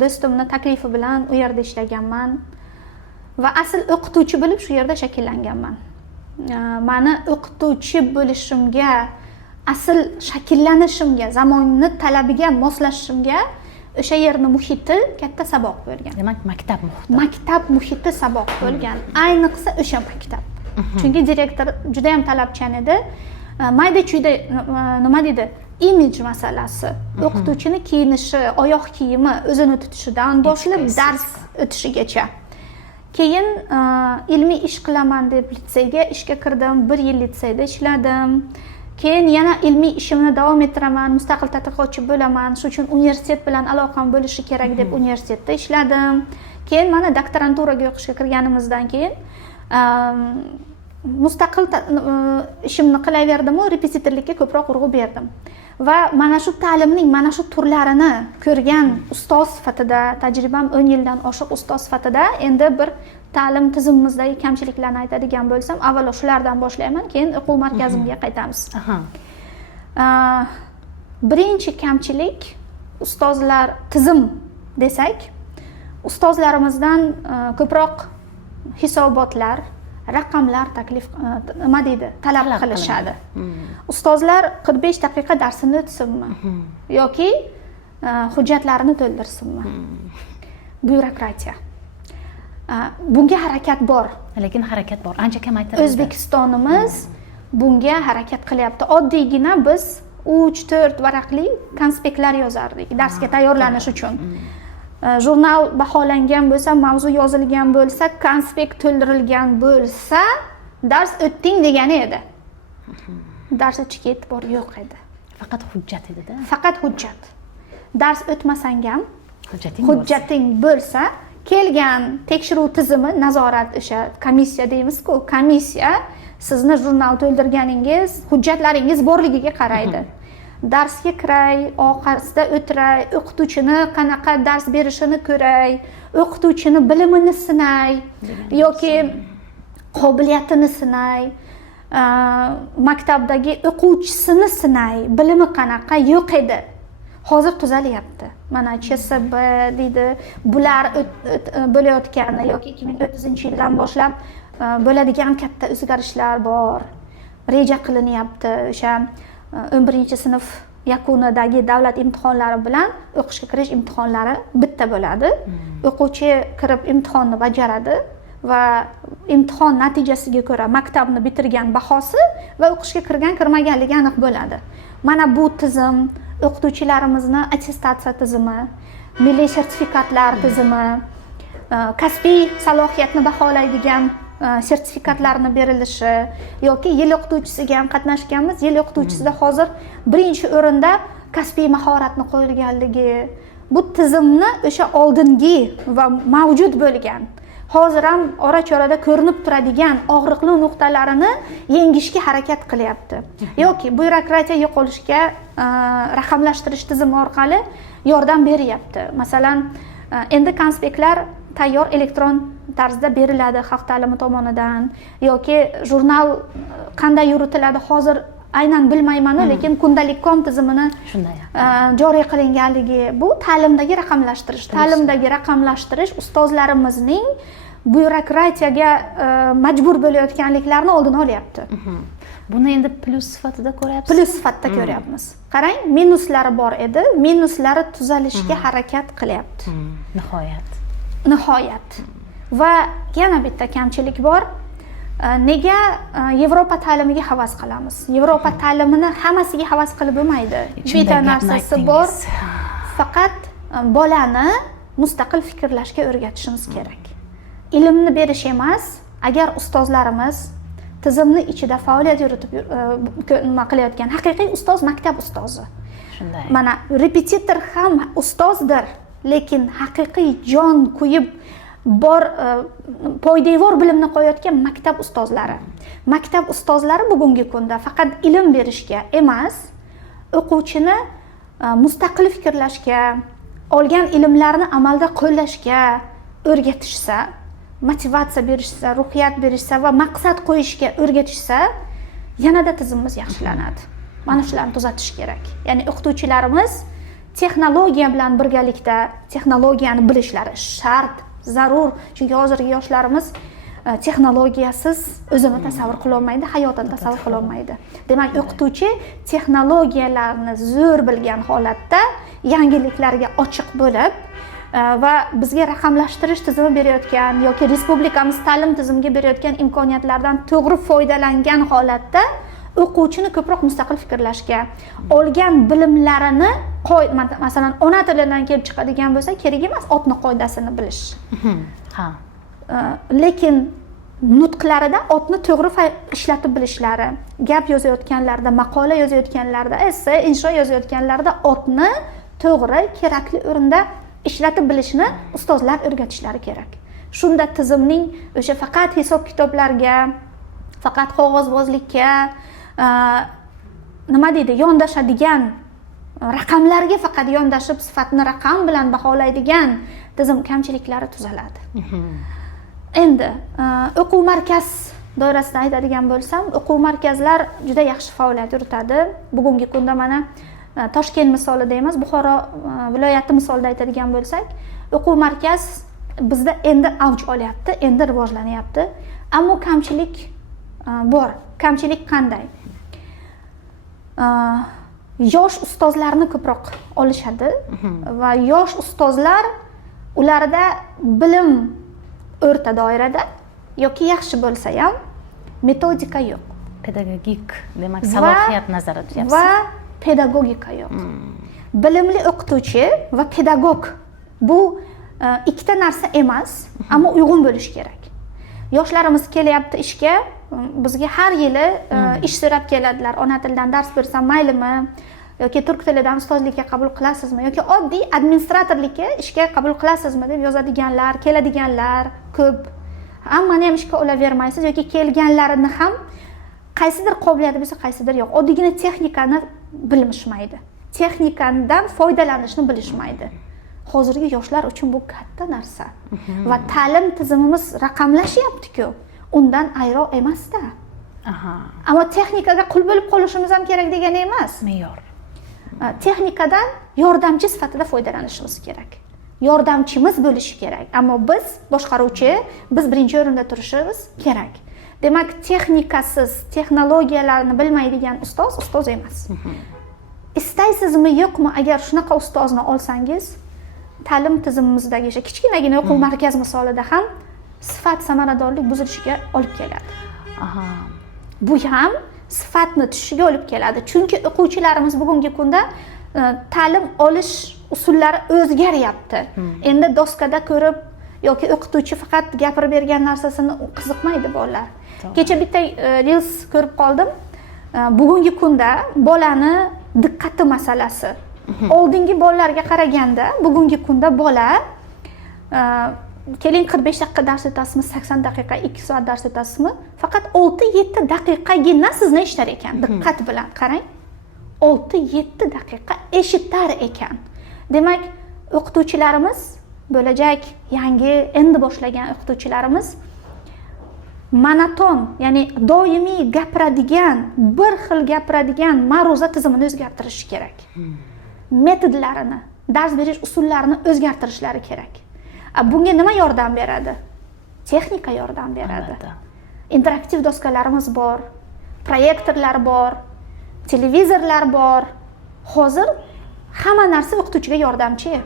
Do'stimning taklifi bilan u yerda ishlaganman va asl o'qituvchi bo'lib shu yerda shakllanganman. Mani o'qituvchi bo'lishimga, asl shakllanishimga, zamonning talabiga moslashishimga o'sha yerni muhiti katta saboq bo'lgan. Demak, maktab muhiti. Maktab muhiti saboq bo'lgan. Ayniqsa o'sha maktab. Chunki direktor juda ham talabchan edi. Mayda-chuyda nima deydi? Image masalasi. O'qituvchini kiyinishi, oyoq kiyimi, o'zini tutishidan boshlab dars o'tishigacha. Keyin ilmiy ish qilaman deb litseyga ishga kirdim. 1 yil litseyda ishladim. keyin yana ilmiy ishimni davom ettiraman, mustaqil tadqiqotchi bo'laman, shuning uchun universitet bilan aloqam bo'lishi kerak deb universitetda ishladim. Keyin mana doktoranturaga o'qishga kirganimizdan keyin mustaqil ishimni qilaverdim-u, repetitorlikka ko'proq urg'u berdim. Va mana shu ta'limning mana shu turlarini ko'rgan ustoz sifatida, tajribam 10 yildan oshiq ustoz sifatida endi bir ta'lim tizimimizdagi kamchiliklarni aytadigan bo'lsam, avvalo shulardan boshlayman, keyin o'quv markazimga qaytamiz. Birinchi kamchilik ustozlar tizim desak, ustozlarimizdan ko'proq hisobotlar, raqamlar talab qilishadi. Ustozlar 45 daqiqa darsini o'tsinmi yoki hujjatlarini to'ldirsinmi? Byurokratiya. Bunga harakat bor. Lekin harakat bor, ancha kamaytirildi. O'zbekistonimiz bunga harakat qilyapti. Oddiygina biz 3-4 varaqli konspektlar yozardik darsga tayyorlanish uchun. Jurnal baholangan bo'lsa, mavzu yozilgan bo'lsa, konspekt to'ldirilgan bo'lsa, dars o'tding degani edi. Dars o'tishga e'tibor yo'q edi. Faqat hujjat edi-da. Faqat hujjat. Dars o'tmasang ham hujjating bo'lsa, kelgan tekshiruv tizimi, nazorat, o'sha komissiya deymiz-ku, komissiya sizni jurnal to'ldirganingiz, hujjatlaringiz borligiga qaraydi. Darsga kiray, orqasida o'tiray, o'qituvchini qanaqa dars berishini ko'ray, o'qituvchini bilimini sinay yoki qobiliyatini sinay, maktabdagi o'quvchisini sinay, bilimi qanaqa yo'q edi. Hozir tuzalyapti. Mana CSB deydi, bular bo'layotgani yoki 2030-yildan boshlab bo'ladigan katta o'zgarishlar bor. Reja qilinyapti. O'sha 11-sinf yakunidagi davlat imtihonlari bilan o'qishga kirish imtihonlari bitta bo'ladi. O'quvchi kirib imtihonni bajaradi va imtihon natijasiga ko'ra maktabni bitirgan bahosi va o'qishga kirgan kirmaganligi aniq bo'ladi. Mana bu tizim, o'qituvchilarimizni attestatsiya tizimi, milliy sertifikatlar tizimi, kasbiy salohiyatni baholaydigan sertifikatlarni berilishi yoki yil o'qituvchisiga ham qatnashganmiz. Yil o'qituvchisida hozir birinchi o'rinda kasbiy mahoratni qo'yilganligi, bu tizimni o'sha oldingi va mavjud bo'lgan, hozir ham ora-chorada ko'rinib turadigan og'riqli nuqtalarini yengishga harakat qilyapti. Yoki byurokratiya yo'qolishga raqamlashtirish tizimi orqali yordam beryapti. Masalan, endi konspektlar tayyor elektron tarzda beriladi xalq ta'limi tomonidan yoki jurnal qanday yuritiladi hozir aynan bilmayman, lekin kundalik.com tizimini joriy qilinganligi bu ta'limdagi raqamlashtirish. Ta'limdagi raqamlashtirish ustozlarimizning byurokratiyaga majbur bo'layotganliklarini oldini olyapti. Buni endi plus sifatida ko'ryapsiz? Plus sifatida ko'ryapmiz. Qarang, minuslari bor edi, minuslari tuzalishga harakat qilyapti. Nihoyat. Va yana bitta kamchilik bor. Nega Yevropa ta'limiga havas qilamiz? Yevropa ta'limini hammasiga havas qilib bo'lmaydi. Bitta narsasi bor. Faqat bolani mustaqil fikrlashga o'rgatishimiz kerak. Ilmni berish emas, agar ustozlarimiz tizimni ichida faoliyat yuritib nima qilayotgan haqiqiy ustoz maktab ustozi. Shunday. Mana repetitor ham ustozdir, lekin haqiqiy jon qo'yib bor poydevor bilimni qo'yayotgan maktab ustozlari. Maktab ustozlari bugungi kunda faqat ilm berishga emas, o'quvchini mustaqil fikrlashga, olgan ilmlarini amalda qo'llashga o'rgatishsa, motivatsiya berishsa, ruhiyat berishsa va maqsad qo'yishga o'rgatishsa, yanada tizimimiz yaxshilanadi. Mana shularni tuzatish kerak. Ya'ni o'qituvchilarimiz texnologiya bilan birgalikda texnologiyani bilishlari shart, zarur. Chunki hozirgi yoshlarimiz texnologiyasiz o'zini tasavvur qila olmaydi, hayotini tasavvur qila olmaydi. Demak, o'qituvchi texnologiyalarni zo'r bilgan holatda yangiliklarga ochiq bo'lib va bizga raqamlashtirish tizimi berayotgan yoki respublikamiz ta'lim tizimiga berayotgan imkoniyatlardan to'g'ri foydalangan holatda o'quvchini ko'proq mustaqil fikrlashga, olgan bilimlarini masalan ona tilidan kelib chiqadigan bo'lsa, kerak emas otni qoidasini bilish. Lekin nutqlarida otni to'g'ri ishlatib bilishlari, gap yozayotganlarida, maqola yozayotganlarida, esse, insho yozayotganlarida otni to'g'ri, kerakli o'rinda ishlatib bilishni ustozlar o'rgatishlari kerak. Shunda tizimning o'sha faqat hisob kitoblarga, faqat qog'ozbozlikka, nima deydi, yondashadigan raqamlarga faqat yondashib sifatni raqam bilan baholaydigan tizim kamchiliklari tuzaladi. Endi o'quv markaz doirasida aytadigan bo'lsam, o'quv markazlar juda yaxshi faoliyat yuritadi. Bugungi kunda mana Toshkent misolida emas, Buxoro viloyati misolida aytadigan bo'lsak, o'quv markaz bizda endi avj olyapti, endi rivojlanyapti. Ammo kamchilik bor. Kamchilik qanday? Yosh ustozlarni ko'proq olishadi va yosh ustozlar ularda bilim o'rta doirada yoki yaxshi bo'lsa ham metodika yo'q. Pedagogik, demak, salohiyat nazarda tutyapsiz. Va pedagogika yo'q. Bilimli o'qituvchi va pedagog bu ikkita narsa emas, ammo uyg'un bo'lishi kerak. Yoshlarimiz kelyapti ishga, bizga har yili ish so'rab keladilar. Ona tildan dars bersam maylimi? Yoki turk tilidan ustozlikka qabul qilasizmi? Yoki oddiy administratorlikka ishga qabul qilasizmi deb yozadiganlar, keladiganlar ko'p. Hammani ham ishga olavermaysiz yoki kelganlarini ham qaysidir qobiliyati bo'lsa, qaysidir yo'q. Oddiygina texnikani bilishmaydi. Texnikadan foydalanishni bilishmaydi. Hozirgi yoshlar uchun bu katta narsa. Va ta'lim tizimimiz raqamlashyapti-ku, undan ayro emas-da. Ammo texnikaga qul bo'lib qolishimiz ham kerak degani emas. Me'yor. Texnikadan yordamchi sifatida foydalanishimiz kerak. Yordamchimiz bo'lishi kerak. Ammo biz boshqaruvchi, biz birinchi o'rinda turishimiz kerak. Demak, texnikasiz, texnologiyalarni bilmaydigan ustoz emas. Istaysizmi, yo'qmi, agar shunaqa ustozni olsangiz, ta'lim tizimimizdagi o'sha kichkinagina o'quv markaz misolida ham sifat samaradorlik buzilishiga olib keladi. Bu ham sifatni tushishiga olib keladi. Chunki o'quvchilarimiz bugungi kunda ta'lim olish usullari o'zgaryapti. Endi doskada ko'rib yoki o'qituvchi faqat gapirib bergan narsasini qiziqmaydi bolalar. Kecha bitta reels ko'rib qoldim. Bugungi kunda bolani diqqati masalasi. Oldingi bolalarga qaraganda bugungi kunda bola keling 45 daqiqa dars o'tasizmi, 80 daqiqa, 2 soat dars o'tasizmi? Faqat 6-7 daqiqagina sizni eshitar ekan. Diqqat bilan qarang. 6-7 daqiqa eshitar ekan. Demak, o'qituvchilarimiz bo'lajak yangi endi boshlagan o'qituvchilarimiz monoton, ya'ni doimiy gapiradigan, bir xil gapiradigan ma'ruza tizimini o'zgartirishi kerak. Metodlarini, dars berish usullarini o'zgartirishlari kerak. Bunga nima yordam beradi? Texnika yordam beradi. Interaktiv doskalarimiz bor, proyektorlar bor, televizorlar bor. Hozir hamma narsa o'qituvchiga yordamchi.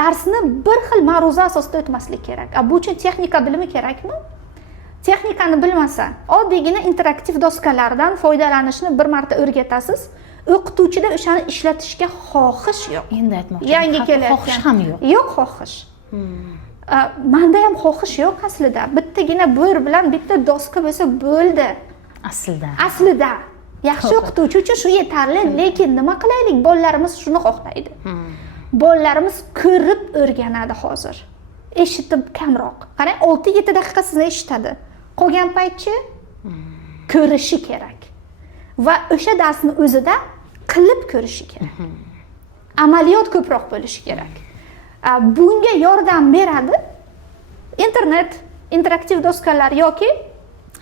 Darsni bir xil ma'ruza asosida o'tmaslik kerak. Bu uchun texnika bilimi kerakmi? Texnikani bilmasa, oddiygina interaktiv doskalardan foydalanishni bir marta o'rgatasiz. O'qituvchida o'shani ishlatishga xohish yo'q. Endi aytmoqchi. Yangi kelayotgan xohish ham yo'q. Yo'q xohish. Menda ham xohish yo'q aslida. Bittagina bo'r bilan bitta doska bo'lsa bo'ldi. Aslida yaxshi o'qituvchi uchun shu yetarli, lekin nima qilaylik? Bolalarimiz shuni xohlaydi. Bolalarimiz ko'rib o'rganadi hozir. Eshitib kamroq. Qarang, 6-7 daqiqa sizni eshitadi. Qolgan paytchi ko'rishi kerak. Va o'sha darsni o'zida qilib ko'rishi kerak. Amaliyot ko'proq bo'lishi kerak. Bunga yordam beradi internet, interaktiv doskalar yoki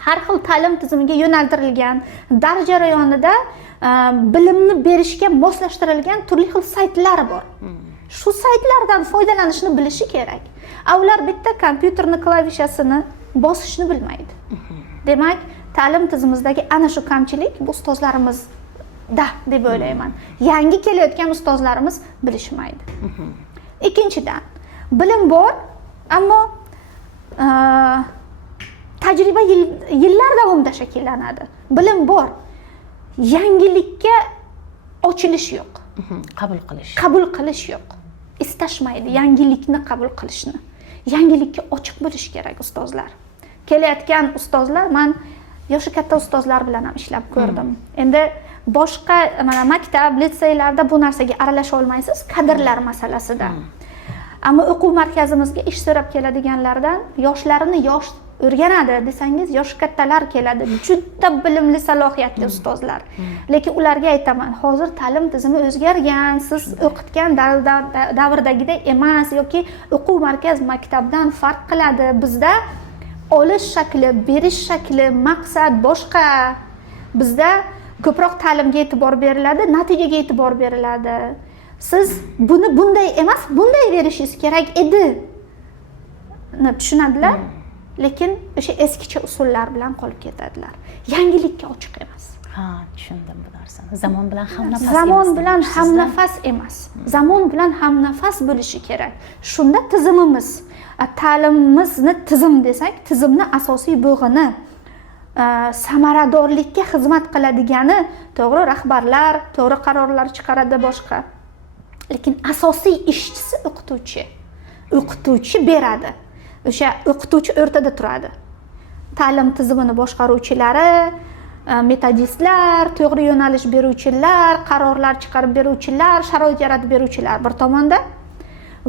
har xil ta'lim tizimiga yo'naltirilgan, dars jarayonida bilimni berishga moslashtirilgan turli xil saytlar bor. Shu saytlardan foydalanishni bilishi kerak. Ular bitta kompyuterni klavishasini bosishni bilmaydi. Demak, ta'lim tizimimizdagi ana shu kamchilik bu ustozlarimizda deb o'ylayman. Yangi kelayotgan ustozlarimiz bilishmaydi. Ikkinchidan, bilim bor, ammo tajriba yillar davomida shakllanadi. Bilim bor, yangilikka ochilish yo'q. Qabul qilish yo'q. Istashmaydi yangilikni qabul qilishni. Yangilikka ochiq bo'lish kerak ustozlar. kelayotgan ustozlar, man yoshi katta ustozlar bilan ham ishlab ko'rdim. Endi boshqa mana maktab, litseylarda bu narsaga aralasha olmaysiz, kadrlar masalasida. Ammo o'quv markazimizga ish so'rab keladiganlardan yoshlarini yosh o'rganadi desangiz, yoshi kattalar keladi. Juda bilimli, salohiyatli ustozlar. Lekin ularga aytaman, hozir ta'lim tizimi o'zgargan, siz o'qitgan davrdagidek emas yoki o'quv markaz maktabdan farq qiladi. Bizda olish shakli, berish shakli, maqsad boshqa. Bizda ko'proq ta'limga e'tibor beriladi, natijaga e'tibor beriladi. Siz buni bunday emas, bunday berishingiz kerak edi. Tushunadilar? Lekin o'sha eskicha usullar bilan qolib ketadilar. Yangilikka ochiq emas. Ha, tushundim bu narsani. Zamon bilan hamnafas emas. Zamon bilan hamnafas emas. Zamon bilan hamnafas bo'lishi kerak. Shunda tizimimiz, ta'limimizni tizim desak, tizimni asosiy bo'g'ini, samaradorlikka xizmat qiladigani to'g'ri rahbarlar, to'g'ri qarorlar chiqaradi boshqa. Lekin asosiy ishchisi o'qituvchi. O'qituvchi beradi. O'sha o'qituvchi o'rtada turadi. Ta'lim tizimini boshqaruvchilari, metodistlar, to'g'ri yo'nalish beruvchilar, qarorlar chiqarib beruvchilar, sharoit yaratib beruvchilar bir tomonda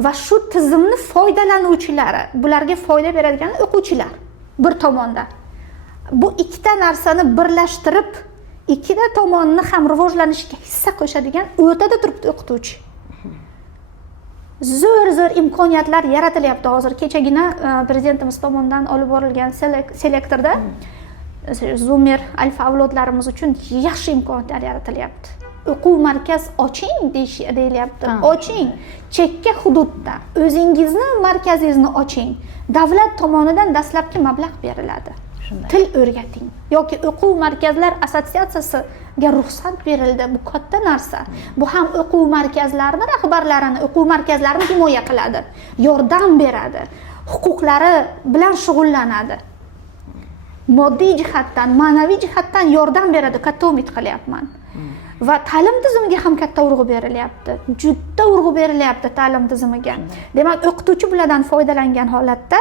va shu tizimni foydalanuvchilari, bularga foyda beradigan o'quvchilar bir tomonda. Bu ikkita narsani birlashtirib, ikkita tomonni ham rivojlanishiga hissa qo'shadigan o'rtada turibdi o'qituvchi. Zo'r imkoniyatlar yaratilyapti hozir. Kechagina prezidentimiz tomonidan olib borilgan selektorda Zoomer alfa avlodlarimiz uchun yaxshi imkoniyatlar yaratilyapti. O'quv markaz oching deyilyapti. Oching. Chekka hududda o'zingizni markazingizni oching. Davlat tomonidan dastlabki mablag' beriladi. Til o'rgating yoki o'quv markazlar assotsiatsiyasiga ruxsat berildi. Bu katta narsa. Bu ham o'quv markazlarining rahbarlarini, o'quv markazlarini himoya qiladi, yordam beradi, huquqlari bilan shug'ullanadi. Moddiy jihatdan, ma'naviy jihatdan yordam beradi, katta umid qilyapman. Va ta'lim tizimiga ham katta urg'u berilyapti. Juda urg'u berilyapti ta'lim tizimiga. Demak, o'qituvchi bulardan foydalangan holatda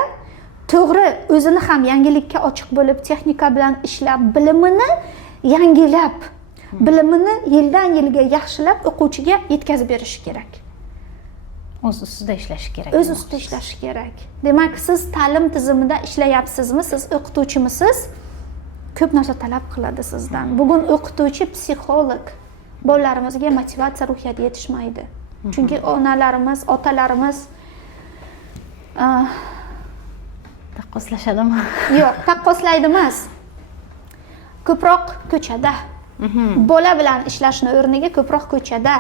to'g'ri o'zini ham yangilikka ochiq bo'lib, texnika bilan ishlab, bilimini yangilab, bilimini yildan yilga yaxshilab o'quvchiga yetkazib berishi kerak. O'z ustida ishlashi kerak. O'z ustida ishlashi kerak. Demak, siz ta'lim tizimida ishlayapsizmi? Siz o'qituvchimisiz? Ko'p narsa talab qiladi sizdan. Bugun o'qituvchi, psixolog bolalarimizga motivatsiya ruhiyati yetishmaydi. Chunki onalarimiz, otalarimiz taqqoslashadimi? Yo'q, taqqoslaydi emas. Ko'proq ko'chada. Bola bilan ishlashni o'rniga ko'proq ko'chada.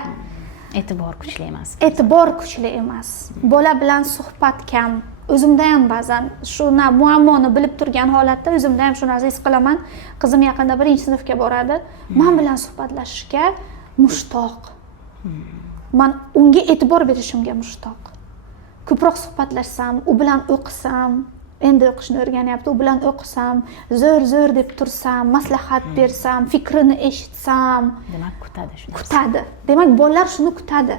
E'tibor kuchli emas. E'tibor kuchli emas. Bola bilan suhbat kam. O'zimda ham ba'zan shu muammoni bilib turgan holatda o'zimda ham shu narsani his qilaman. Qizim yaqinda 1-sinfga boradi. Men bilan suhbatlashishga mushtoq. Men unga e'tibor berishimga mushtoq. Ko'proq suhbatlashsam, u bilan o'qisam, endi o'qishni o'rganyapti, u bilan o'qisam, zo'r deb tursam, maslahat bersam, fikrini eshitsam, demak kutadi shuni. Kutadi. Demak, bolalar shuni kutadi.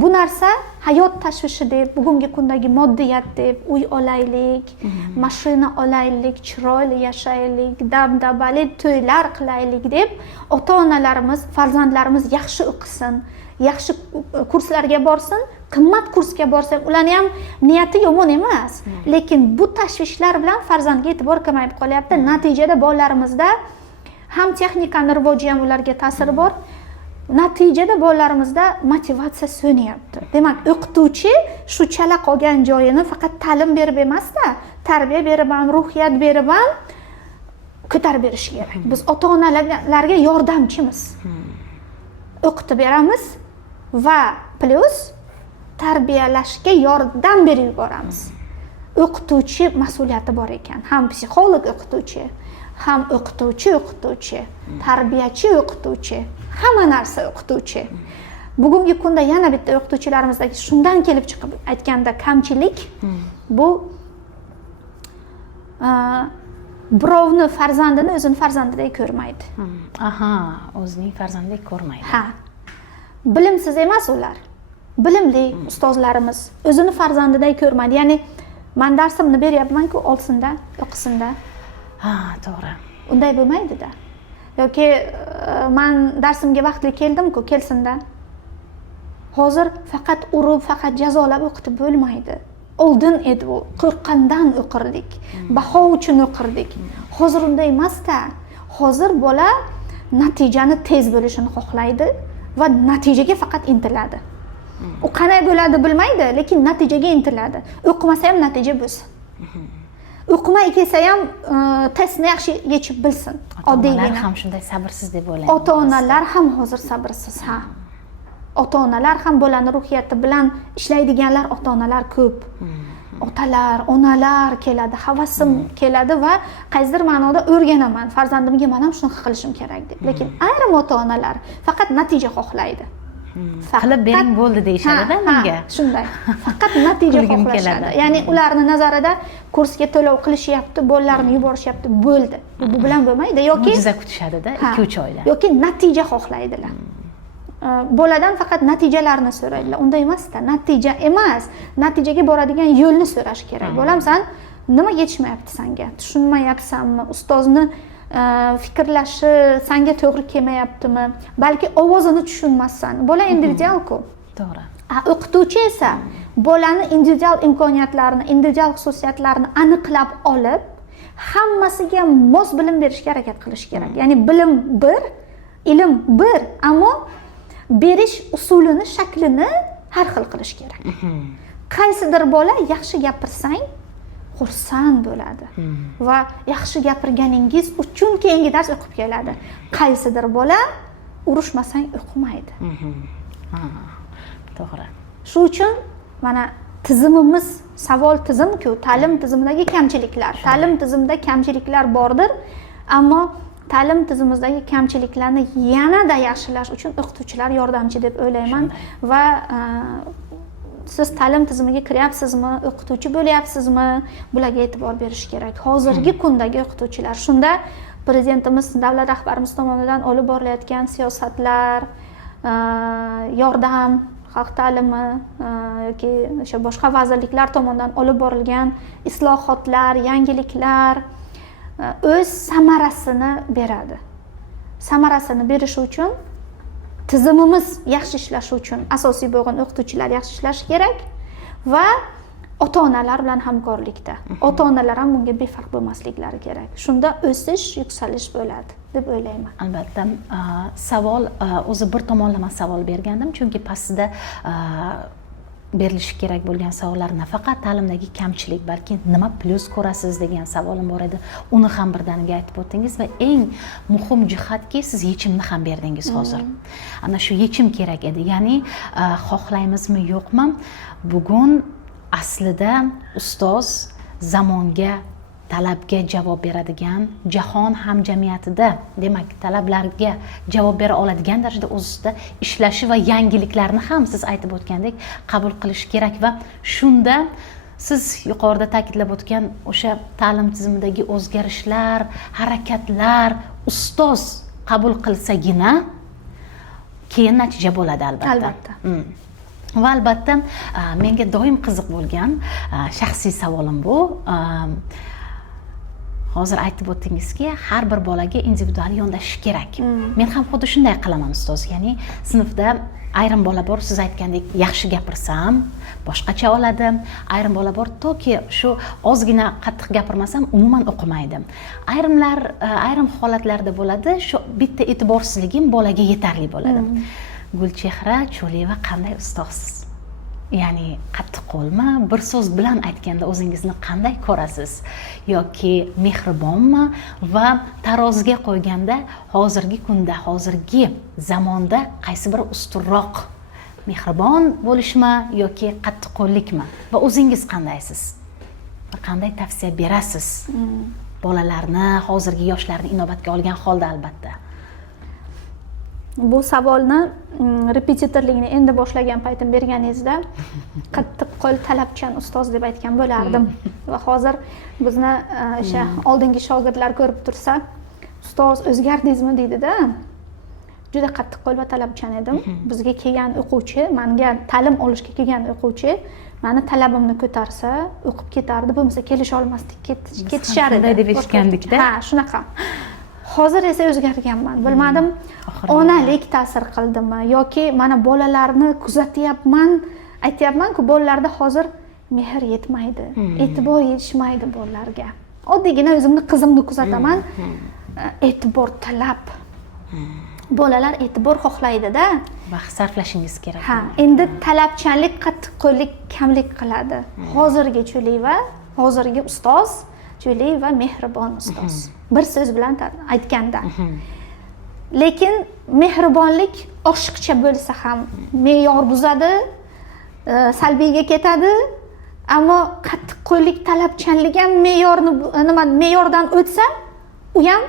Bu narsa hayot tashvishi deb, bugungi kundagi moddiyat deb, uy olaylik, mashina olaylik, chiroyli yashaylik, dabdabali to'ylar qilaylik deb ota-onalarimiz, farzandlarimiz yaxshi o'qisin, yaxshi kurslarga borsin, qimmat kursga borsa, ularning ham niyati yomon emas. Lekin bu tashvishlar bilan farzandga e'tibor kamayib qolyapti. Natijada bolalarimizda ham texnikaning rivoji ham ularga ta'siri bor. Natijada bolalarimizda motivatsiya so'nyapti. Demak, o'qituvchi shu chala qolgan joyini faqat ta'lim berib emas-da, tarbiya berib ham, ruhiyat berib ham ko'tarib berish kerak. Biz ota-onalarga yordamchimiz. O'qitib beramiz va plus tarbiyalashga yordam berib yuboramiz. O'qituvchi mas'uliyati bor ekan. Ham psixolog o'qituvchi, ham o'qituvchi, tarbiyachi o'qituvchi, hamma narsa o'qituvchi. Bugungi kunda yana bitta o'qituvchilarimizdagi shundan kelib chiqib aytganda kamchilik bu birovni farzandini o'zini farzandidek ko'rmaydi. O'zining farzandidek ko'rmaydi. Ha. Bilimsiz emas ular. Bilimli ustozlarimiz o'zini farzandidek ko'rmaydi. Ya'ni men darsimni beryapman-ku, olsin-da, o'qisin-da. Ha, to'g'ri. Unday bo'lmaydi-da. Yoki men darsimga vaqtli keldim-ku, kelsin-da. Hozir faqat urib, faqat jazolab o'qitib bo'lmaydi. Oldin edi u, qo'rqqandan o'qirdik, baho uchun o'qirdik. Hozir unday emas-da. Hozir bola natijani tez bo'lishini xohlaydi va natijaga faqat intiladi. U qanday bo'ladi bilmaydi, lekin natijaga intiladi. O'qimasa ham natija bo'lsin. O'qimay kelsa ham testni yaxshi yechib bilsin. Ota-onalar ham shunday sabrsiz deb o'ylayman. Ota-onalar ham hozir sabrsiz, ha. Ota-onalar ham bolani ruhiyati bilan ishlaydiganlar ota-onalar ko'p. Otalar, onalar keladi, havasim keladi va qaysidir ma'noda o'rganaman. Farzandimga men ham shuni qilishim kerak deb. Lekin ayrim ota-onalar faqat natija xohlaydi. Qilib bering bo'ldi deyishadi-da menga. Shunday. Faqat natija xohlashadi. Ya'ni ularning nazarida kursga to'lov qilishyapti, bolalarni yuborishyapti, bo'ldi. Bu bilan bo'lmaydi yoki mo'jiza kutishadi-da 2-3 oyda. Yoki natija xohlaydilar. Boladan faqat natijalarni so'raydilar. Unday emas-da, natija emas, natijaga boradigan yo'lni so'rash kerak. Bolam, sen nima yetishmayapti senga? Tushunmayapsanmi? Ustozni fikrlashi senga to'g'ri kelmayaptimi? Balki ovozini tushunmassan. Bola individual-ku. To'g'ri. O'qituvchi esa bolani individual imkoniyatlarini, individual xususiyatlarini aniqlab olib, hammasiga mos bilim berishga harakat qilish kerak. Ya'ni bilim bir, ilm bir, ammo berish usulini, shaklini har xil qilish kerak. Qaysidir bola yaxshi gapirsang, xursand bo'ladi va yaxshi gapirganingiz uchun keyingi dars o'qib keladi. Qaysidir bola urushmasang o'qimaydi. To'g'ri. Shu uchun mana tizimimiz, savol tizim-ku, ta'lim tizimidagi kamchiliklar. Ta'lim tizimida kamchiliklar bordir, ammo ta'lim tizimimizdagi kamchiliklarni yanada yaxshilash uchun o'qituvchilar yordamchi deb o'ylayman va siz ta'lim tizimiga kiryapsizmi, o'qituvchi bo'lyapsizmi, bularga e'tibor berish kerak. Hozirgi kundagi o'qituvchilar, shunda prezidentimiz, davlat rahbarimiz tomonidan olib borilayotgan siyosatlar, yordam, xalq ta'limi yoki o'sha boshqa vazirliklar tomonidan olib borilgan islohotlar, yangiliklar o'z samarasini beradi. Samarasini berishi uchun tizimimiz yaxshi ishlashi uchun asosiy bo'lgan o'qituvchilar yaxshi ishlashi kerak va ota-onalar bilan hamkorlikda. Ota-onalar ham bunga befarq bo'lmasliklari kerak. Shunda o'sish, yuksalish bo'ladi deb o'ylayman. Albatta, savol o'zi bir tomonlama savol bergandim, chunki pastida berilishi kerak bo'lgan savollar nafaqat ta'limdagi kamchilik, balki nima plyus ko'rasiz degan savolim bor edi. Uni ham birdaniga aytib o'tdingiz va eng muhim jihatki, siz yechimni ham berdingiz hozir. Ana shu yechim kerak edi. Ya'ni xohlaymizmi, yo'qmi, bugun aslida ustoz zamonga, talabga javob beradigan, jahon hamjamiyatida, demak, talablarga javob bera oladigan darajada o'zida ishlashi va yangiliklarni ham siz aytib o'tgandek qabul qilish kerak va shunda siz yuqorida ta'kidlab o'tgan o'sha ta'lim tizimidagi o'zgarishlar, harakatlar ustoz qabul qilsagina keyin natija bo'ladi albatta. Va albatta menga doim qiziq bo'lgan shaxsiy savolim bu. Hozir aytib o'tdingizki, har bir bolaga individual yondashish kerak. Men ham xuddi shunday qilaman ustoz. Ya'ni sinfda ayrim bola bor, siz aytgandek yaxshi gapirsam boshqacha oladi. Ayrim bola bor, toki shu ozgina qattiq gapirmasam umuman o'qimaydi. Ayrim holatlarda bo'ladi, shu bitta e'tiborsizligim bolaga yetarli bo'ladi. Gulchehra Cho'liyeva qanday ustozsiz? Ya'ni qattiqqo'lmi, bir so'z bilan aytganda o'zingizni qanday ko'rasiz? Yoki mehribonmi va taroziga qo'yganda hozirgi kunda, hozirgi zamonda qaysi biri ustunroq? Mehribon bo'lishmi yoki qattiqqo'llikmi? Va o'zingiz qandaysiz? Qanday tavsiya berasiz? Bolalarni, hozirgi yoshlarni inobatga olgan holda albatta. Bu savolni repetitorlikni endi boshlagan paytim berganingizda qattiqqo'l, talabchan ustoz deb aytgan bo'lardim. Va hozir bizni o'sha oldingi shogirdlar ko'rib tursa, ustoz o'zgardingizmi deydi-da. juda qattiqqo'l va talabchan edim. Bizga kelgan o'quvchi, menga ta'lim olishga kelgan o'quvchi meni talabimni ko'tarsa, o'qib ketardi, bo'lmasa kelisha olmasdik, ketishar edi. Shunday deb eshitgandik-da. Ha, shunaqa. Hozir esa o'zgarganman. Bilmadim, onalik ta'sir qildimi yoki mana bolalarni kuzatyapman, aytyapman-ku, bolalarda hozir mehr yetmaydi, e'tibor yetishmaydi bolalarga. Oddiygina o'zimni qizimni kuzataman, e'tibor talab. Bolalar e'tibor xohlaydi-da. Vaqt sarflashingiz kerak. Ha, endi talabchanlik, qattiqqo'llik kamlik qiladi. Hozirgi cho'lik va hozirgi ustoz, cho'lik va mehribon ustoz. Bir so'z bilan aytganda. Lekin mehribonlik oshiqcha bo'lsa ham me'yor buzadi, salbiyga ketadi. Ammo qattiqqo'llik, talabchanlik ham me'yordan o'tsa, u ham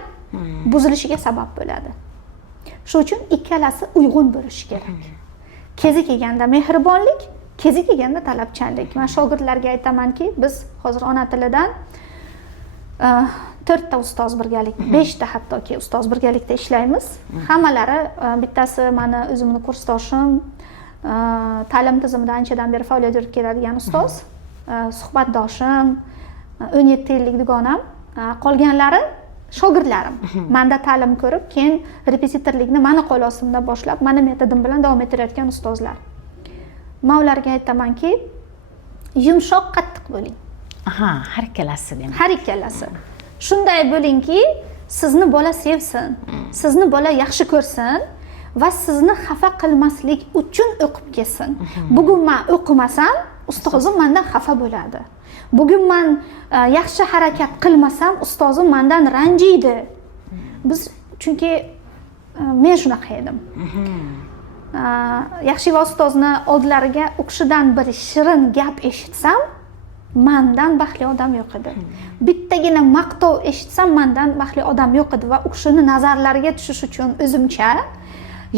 buzilishiga sabab bo'ladi. Shuning uchun ikkalasi uyg'un bo'lishi kerak. Kezi kelganda mehribonlik, kezi kelganda talabchanlik. Men shogirdlarga aytamanki, biz hozir ona tilidan 4 ta ustoz birgalikda, 5 ta hattoki ustoz birgalikda ishlaymiz. Hammalari bittasi meni o'zimning kursdoshim, ta'lim tizimida anchadan beri faoliyat yuritib keladigan ustoz, suhbatdoshim, 17 yillik dugonam, qolganlari shogirdlarim. Menda ta'lim ko'rib, keyin repetitorlikni meni qo'l ostimda boshlab, meni metodim bilan davom ettirayotgan ustozlar. Men ularga aytamanki, yumshoq, qattiq bo'ling. Aha, har ikkalasi demak. Har ikkalasi. Shunday bo'lingki, sizni bola sevsin, sizni bola yaxshi ko'rsin va sizni xafa qilmaslik uchun o'qib kelsin. Bugun men o'qimasam, ustozim mendan xafa bo'ladi. Bugun men yaxshi harakat qilmasam, ustozim mendan ranjiydi. Biz chunki men shunaqa edim. Yaxshi va ustozni oldilariga o'qishidan bir shirin gap eshitsam, mendan baxtli odam yo'q edi. Bittagina maqtov eshitsam, mendan baxtli odam yo'q edi va o'qishini nazarlariga tushish uchun o'zimcha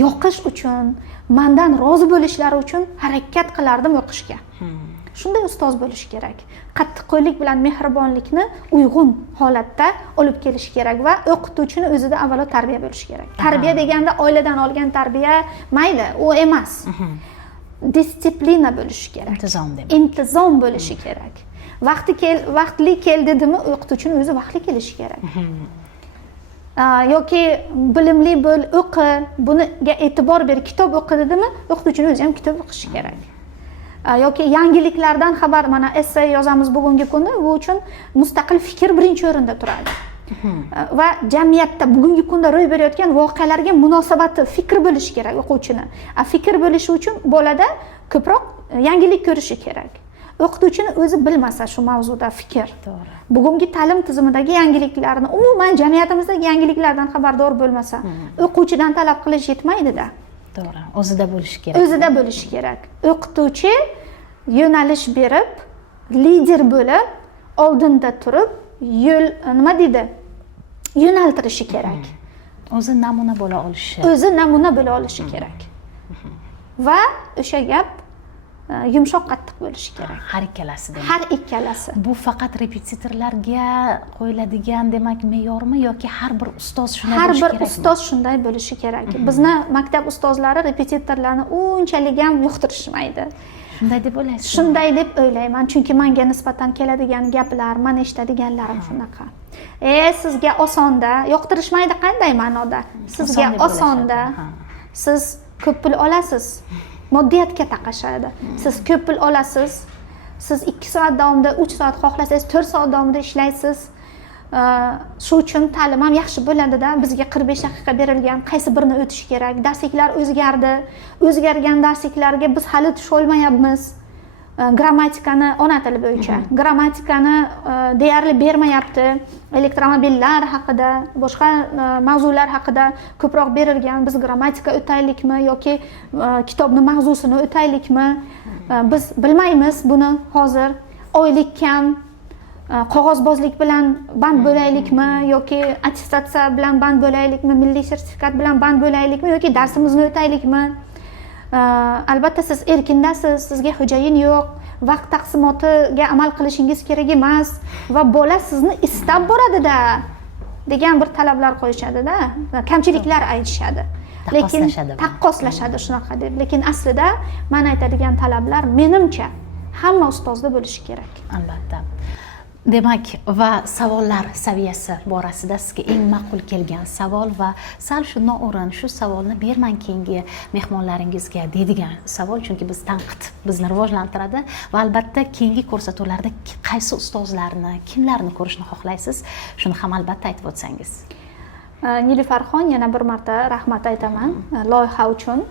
yoqish uchun, mendan rozi bo'lishlari uchun harakat qilardim o'qishga. Shunday ustoz bo'lish kerak. Qattiqqo'llik bilan mehribonlikni uyg'un holatda olib kelish kerak va o'qituvchini o'zida avvalo tarbiya bo'lish kerak. Tarbiya deganda oiladan olgan tarbiya mayli, u emas. Disiplina bo'lishi kerak. Intizom demak. Intizom bo'lishi kerak. Vaqtli kel dedimi, o'qituvchini o'zi vaqtli kelishi kerak. Yoki bilimli bo'l, o'qi, buniga e'tibor ber, kitob o'qi dedimi, o'qituvchini o'zi ham kitob o'qishi kerak. Yoki yangiliklardan xabar, mana essay yozamiz bugungi kunda, bu uchun mustaqil fikr birinchi o'rinda turadi. Va jamiyatda bugungi kunda ro'y berayotgan voqealarga munosabati, fikr bo'lishi kerak o'quvchini. Fikr bo'lishi uchun bolada ko'proq yangilik ko'rishi kerak. O'qituvchini o'zi bilmasa shu mavzuda fikr. To'g'ri. Bugungi ta'lim tizimidagi yangiliklarni, umuman jamiyatimizdagi yangiliklardan xabardor bo'lmasa, o'quvchidan talab qilish yetmaydi-da. To'g'ri. O'zida bo'lishi kerak. O'zida bo'lishi kerak. O'qituvchi yo'nalish berib, lider bo'lib, oldinda turib, yo'naltirishi kerak. O'zi namuna bo'la olishi. O'zi namuna bo'la olishi kerak. Va o'sha gap yumshoq, qattiq bo'lishi kerak. Har ikkalasi demak. Har ikkalasi. Bu faqat repetitorlarga qo'yiladigan demak me'yormi yoki har bir ustoz shunday Har bo'lishi kerakmi? bir ustoz shunday bo'lishi kerak. Bizni maktab ustozlari repetitorlarni unchalik ham yoqtirishmaydi. Shunday deb o'ylaysiz? Shunday deb o'ylayman, chunki menga nisbatan keladigan gaplar, men eshitadiganlarim shunaqa. Sizga osonda, yoqtirishmaydi qanday ma'noda? Sizga osonda, siz ko'p pul olasiz. Moddiyatga taqashadi. Siz ko'p pul olasiz. Siz 2 soat davomida, 3 soat xohlasangiz 4 soat davomida ishlaysiz. Shu uchun ta'lim ham yaxshi bo'ladi-da. Bizga 45 daqiqa berilgan, qaysi birini o'tish kerak? Darsliklar o'zgardi. O'zgargan darsliklarga biz hali tusha olmayapmiz. Grammatikani ona tili bo'yicha, grammatikani deyarli bermayapti. Elektromobillar haqida, boshqa mavzular haqida ko'proq berilgan. Biz grammatika o'taylikmi yoki kitobning mavzusini o'taylikmi? Biz bilmaymiz buni hozir. Oylik kam, qog'ozbozlik bilan band bo'laylikmi yoki attestatsiya bilan band bo'laylikmi, milliy sertifikat bilan band bo'laylikmi yoki darsimizni o'taylikmi? Albatta siz erkindasiz, sizga xo'jayin yo'q, vaqt taqsimotiga amal qilishingiz kerak emas va bola sizni istab boradi-da degan bir talablar qo'yishadi-da, kamchiliklar aytishadi. lekin Taqqoslashadi. taqqoslashadi shunaqa deb. Lekin aslida men aytadigan talablar menimcha hamma ustozda bo'lishi kerak. Albatta. Demak, va savollar saviyasi borasida sizga eng ma'qul kelgan savol va sal shu noo'rin shu savolni bermang keyingi mehmonlaringizga deydigan savol, chunki biz tanqid bizni rivojlantiradi va albatta keyingi ko'rsatuvlarda qaysi ustozlarni, kimlarni ko'rishni xohlaysiz, shuni ham albatta aytib o'tsangiz. Nilufarxon, yana bir marta rahmat aytaman loyiha uchun.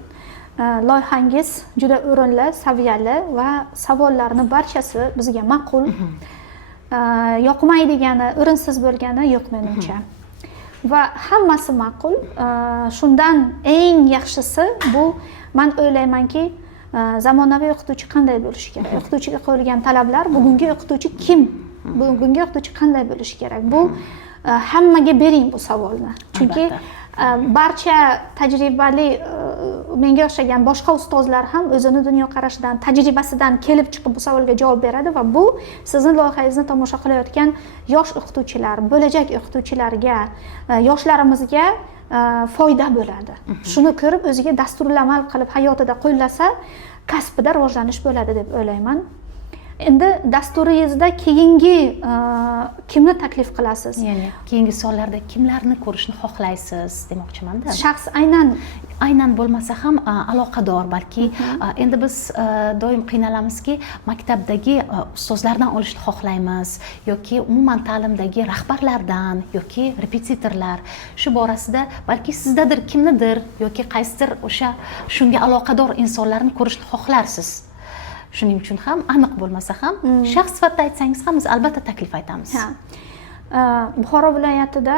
Loyihangiz juda o'rinli, saviyali va savollarni barchasi bizga ma'qul. Yoqmaydigani, o'rinsiz bo'lgani yo'q menimcha. Va hammasi ma'qul. Shundan eng yaxshisi bu, men o'ylaymanki, zamonaviy o'qituvchi qanday bo'lishi kerak? O'qituvchiga qo'yilgan talablar, bugungi o'qituvchi kim? Bugungi o'qituvchi qanday bo'lishi kerak? Bu hammaga bering bu savolni. Chunki barcha tajribali menga o'xshagan boshqa ustozlar ham o'zini dunyoqarashidan, tajribasidan kelib chiqib bu savolga javob beradi va bu sizni loyihangizni tomosha qilayotgan yosh o'qituvchilar, bo'lajak o'qituvchilarga, yoshlarimizga foyda bo'ladi. Shuni ko'rib o'ziga dasturli amal qilib hayotida qo'llasa, kasbida rivojlanish bo'ladi deb o'ylayman. Endi dasturingizda keyingi kimni taklif qilasiz? Ya'ni keyingi sonlarda kimlarni ko'rishni xohlaysiz demoqchiman-da. Shaxs aynan bo'lmasa ham aloqador, balki endi biz doim qiynalamizki, maktabdagi ustozlardan olishni xohlaymiz yoki umuman ta'limdagi rahbarlardan yoki repetitorlar, shu borasida balki sizdadir kimnidir yoki qaysidir o'sha shunga aloqador insonlarni ko'rishni xohlarsiz. Shuning uchun ham aniq bo'lmasa ham shaxs sifatida aytsangiz ham biz albatta taklif aytamiz. Buxoro viloyatida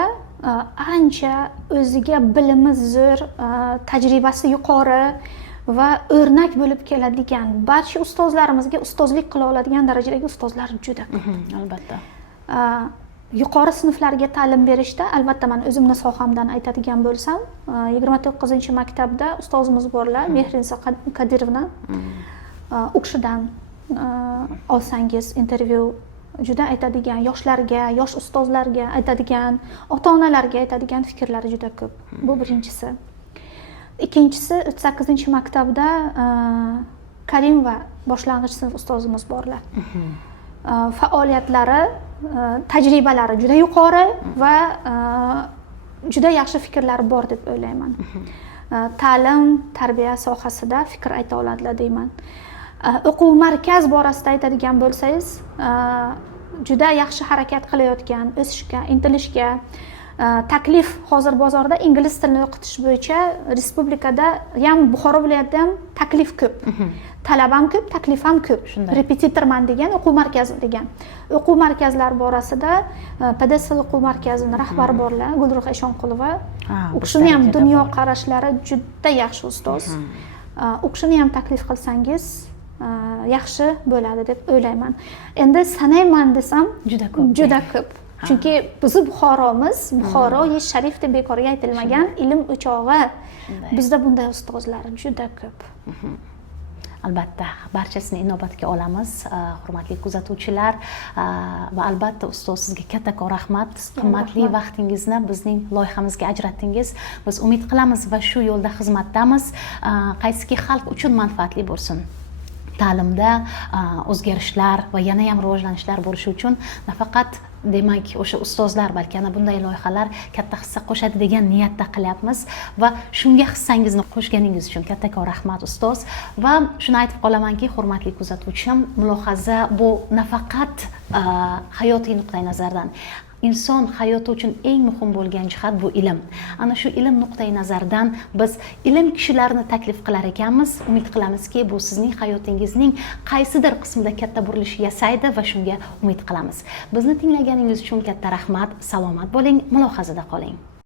ancha o'ziga bilimi zo'r, tajribasi yuqori va o'rnak bo'lib keladigan barcha ustozlarimizga ustozlik qila oladigan darajadagi ustozlar juda ko'p. Albatta. Yuqori sinflarga ta'lim berishda, albatta men o'zimni sohamdan aytadigan bo'lsam, 29-maktabda ustozimiz borlar, Mehrinsa Qadirovna. U kishidan olsangiz intervyu, juda aytadigan, yoshlarga, yosh ustozlarga aytadigan, ota-onalarga aytadigan fikrlari juda ko'p. Bu birinchisi. Ikkinchisi, 38-maktabda Karimova boshlang'ich sinf ustozimiz borlar. Faoliyatlari, tajribalari juda yuqori va juda yaxshi fikrlari bor deb o'ylayman. Ta'lim, tarbiya sohasida fikr ayta oladilar deyman. O'quv markaz borasida aytadigan bo'lsangiz, juda yaxshi harakat qilayotgan, o'sishga, intilishga, taklif hozir bozorda ingliz tilini o'qitish bo'yicha respublikada ham, Buxoro viloyatida ham taklif ko'p. Talab ham ko'p, taklif ham ko'p. Repetitorman degan, o'quv markazi degan. O'quv markazlari borasida PDSL o'quv markazining rahbari borlar, Gulruh Eshonqulova. U kishini ham dunyo qarashlari juda yaxshi ustoz. U kishini ham taklif qilsangiz yaxshi bo'ladi deb o'ylayman. Endi sanayman desam juda ko'p. Chunki bizni Buxoromiz, Buxoro-yi Sharif deb bekorga aytilmagan ilm o'chog'i. Bizda bunday ustozlar juda ko'p. Albatta, barchasini inobatga olamiz, hurmatli kuzatuvchilar, va albatta ustoz, sizga kattakon rahmat. Qimmatli vaqtingizni bizning loyihamizga ajratdingiz. Biz umid qilamiz va shu yo'lda xizmatdamiz. Qaysiki xalq uchun manfaatli bo'lsin. Ta'limda o'zgarishlar va yana ham rivojlanishlar bo'lishi uchun nafaqat demak o'sha ustozlar, balki ana bunday loyihalar katta hissa qo'shadi degan niyatda qilyapmiz va shunga hissangizni qo'shganingiz uchun kattakon rahmat ustoz. Va shuni aytib qolamanki, hurmatli kuzatuvchim, mulohaza bu nafaqat hayotiy nuqtai nazardan, inson hayoti uchun eng muhim bo'lgan jihat bu ilm. Ana shu ilm nuqtai nazaridan biz ilm kishilarini taklif qilar ekanmiz. Umid qilamizki, bu sizning hayotingizning qaysidir qismida katta burilish yasaydi va shunga umid qilamiz. Bizni tinglaganingiz uchun katta rahmat. Salomat bo'ling, mulohazada qoling.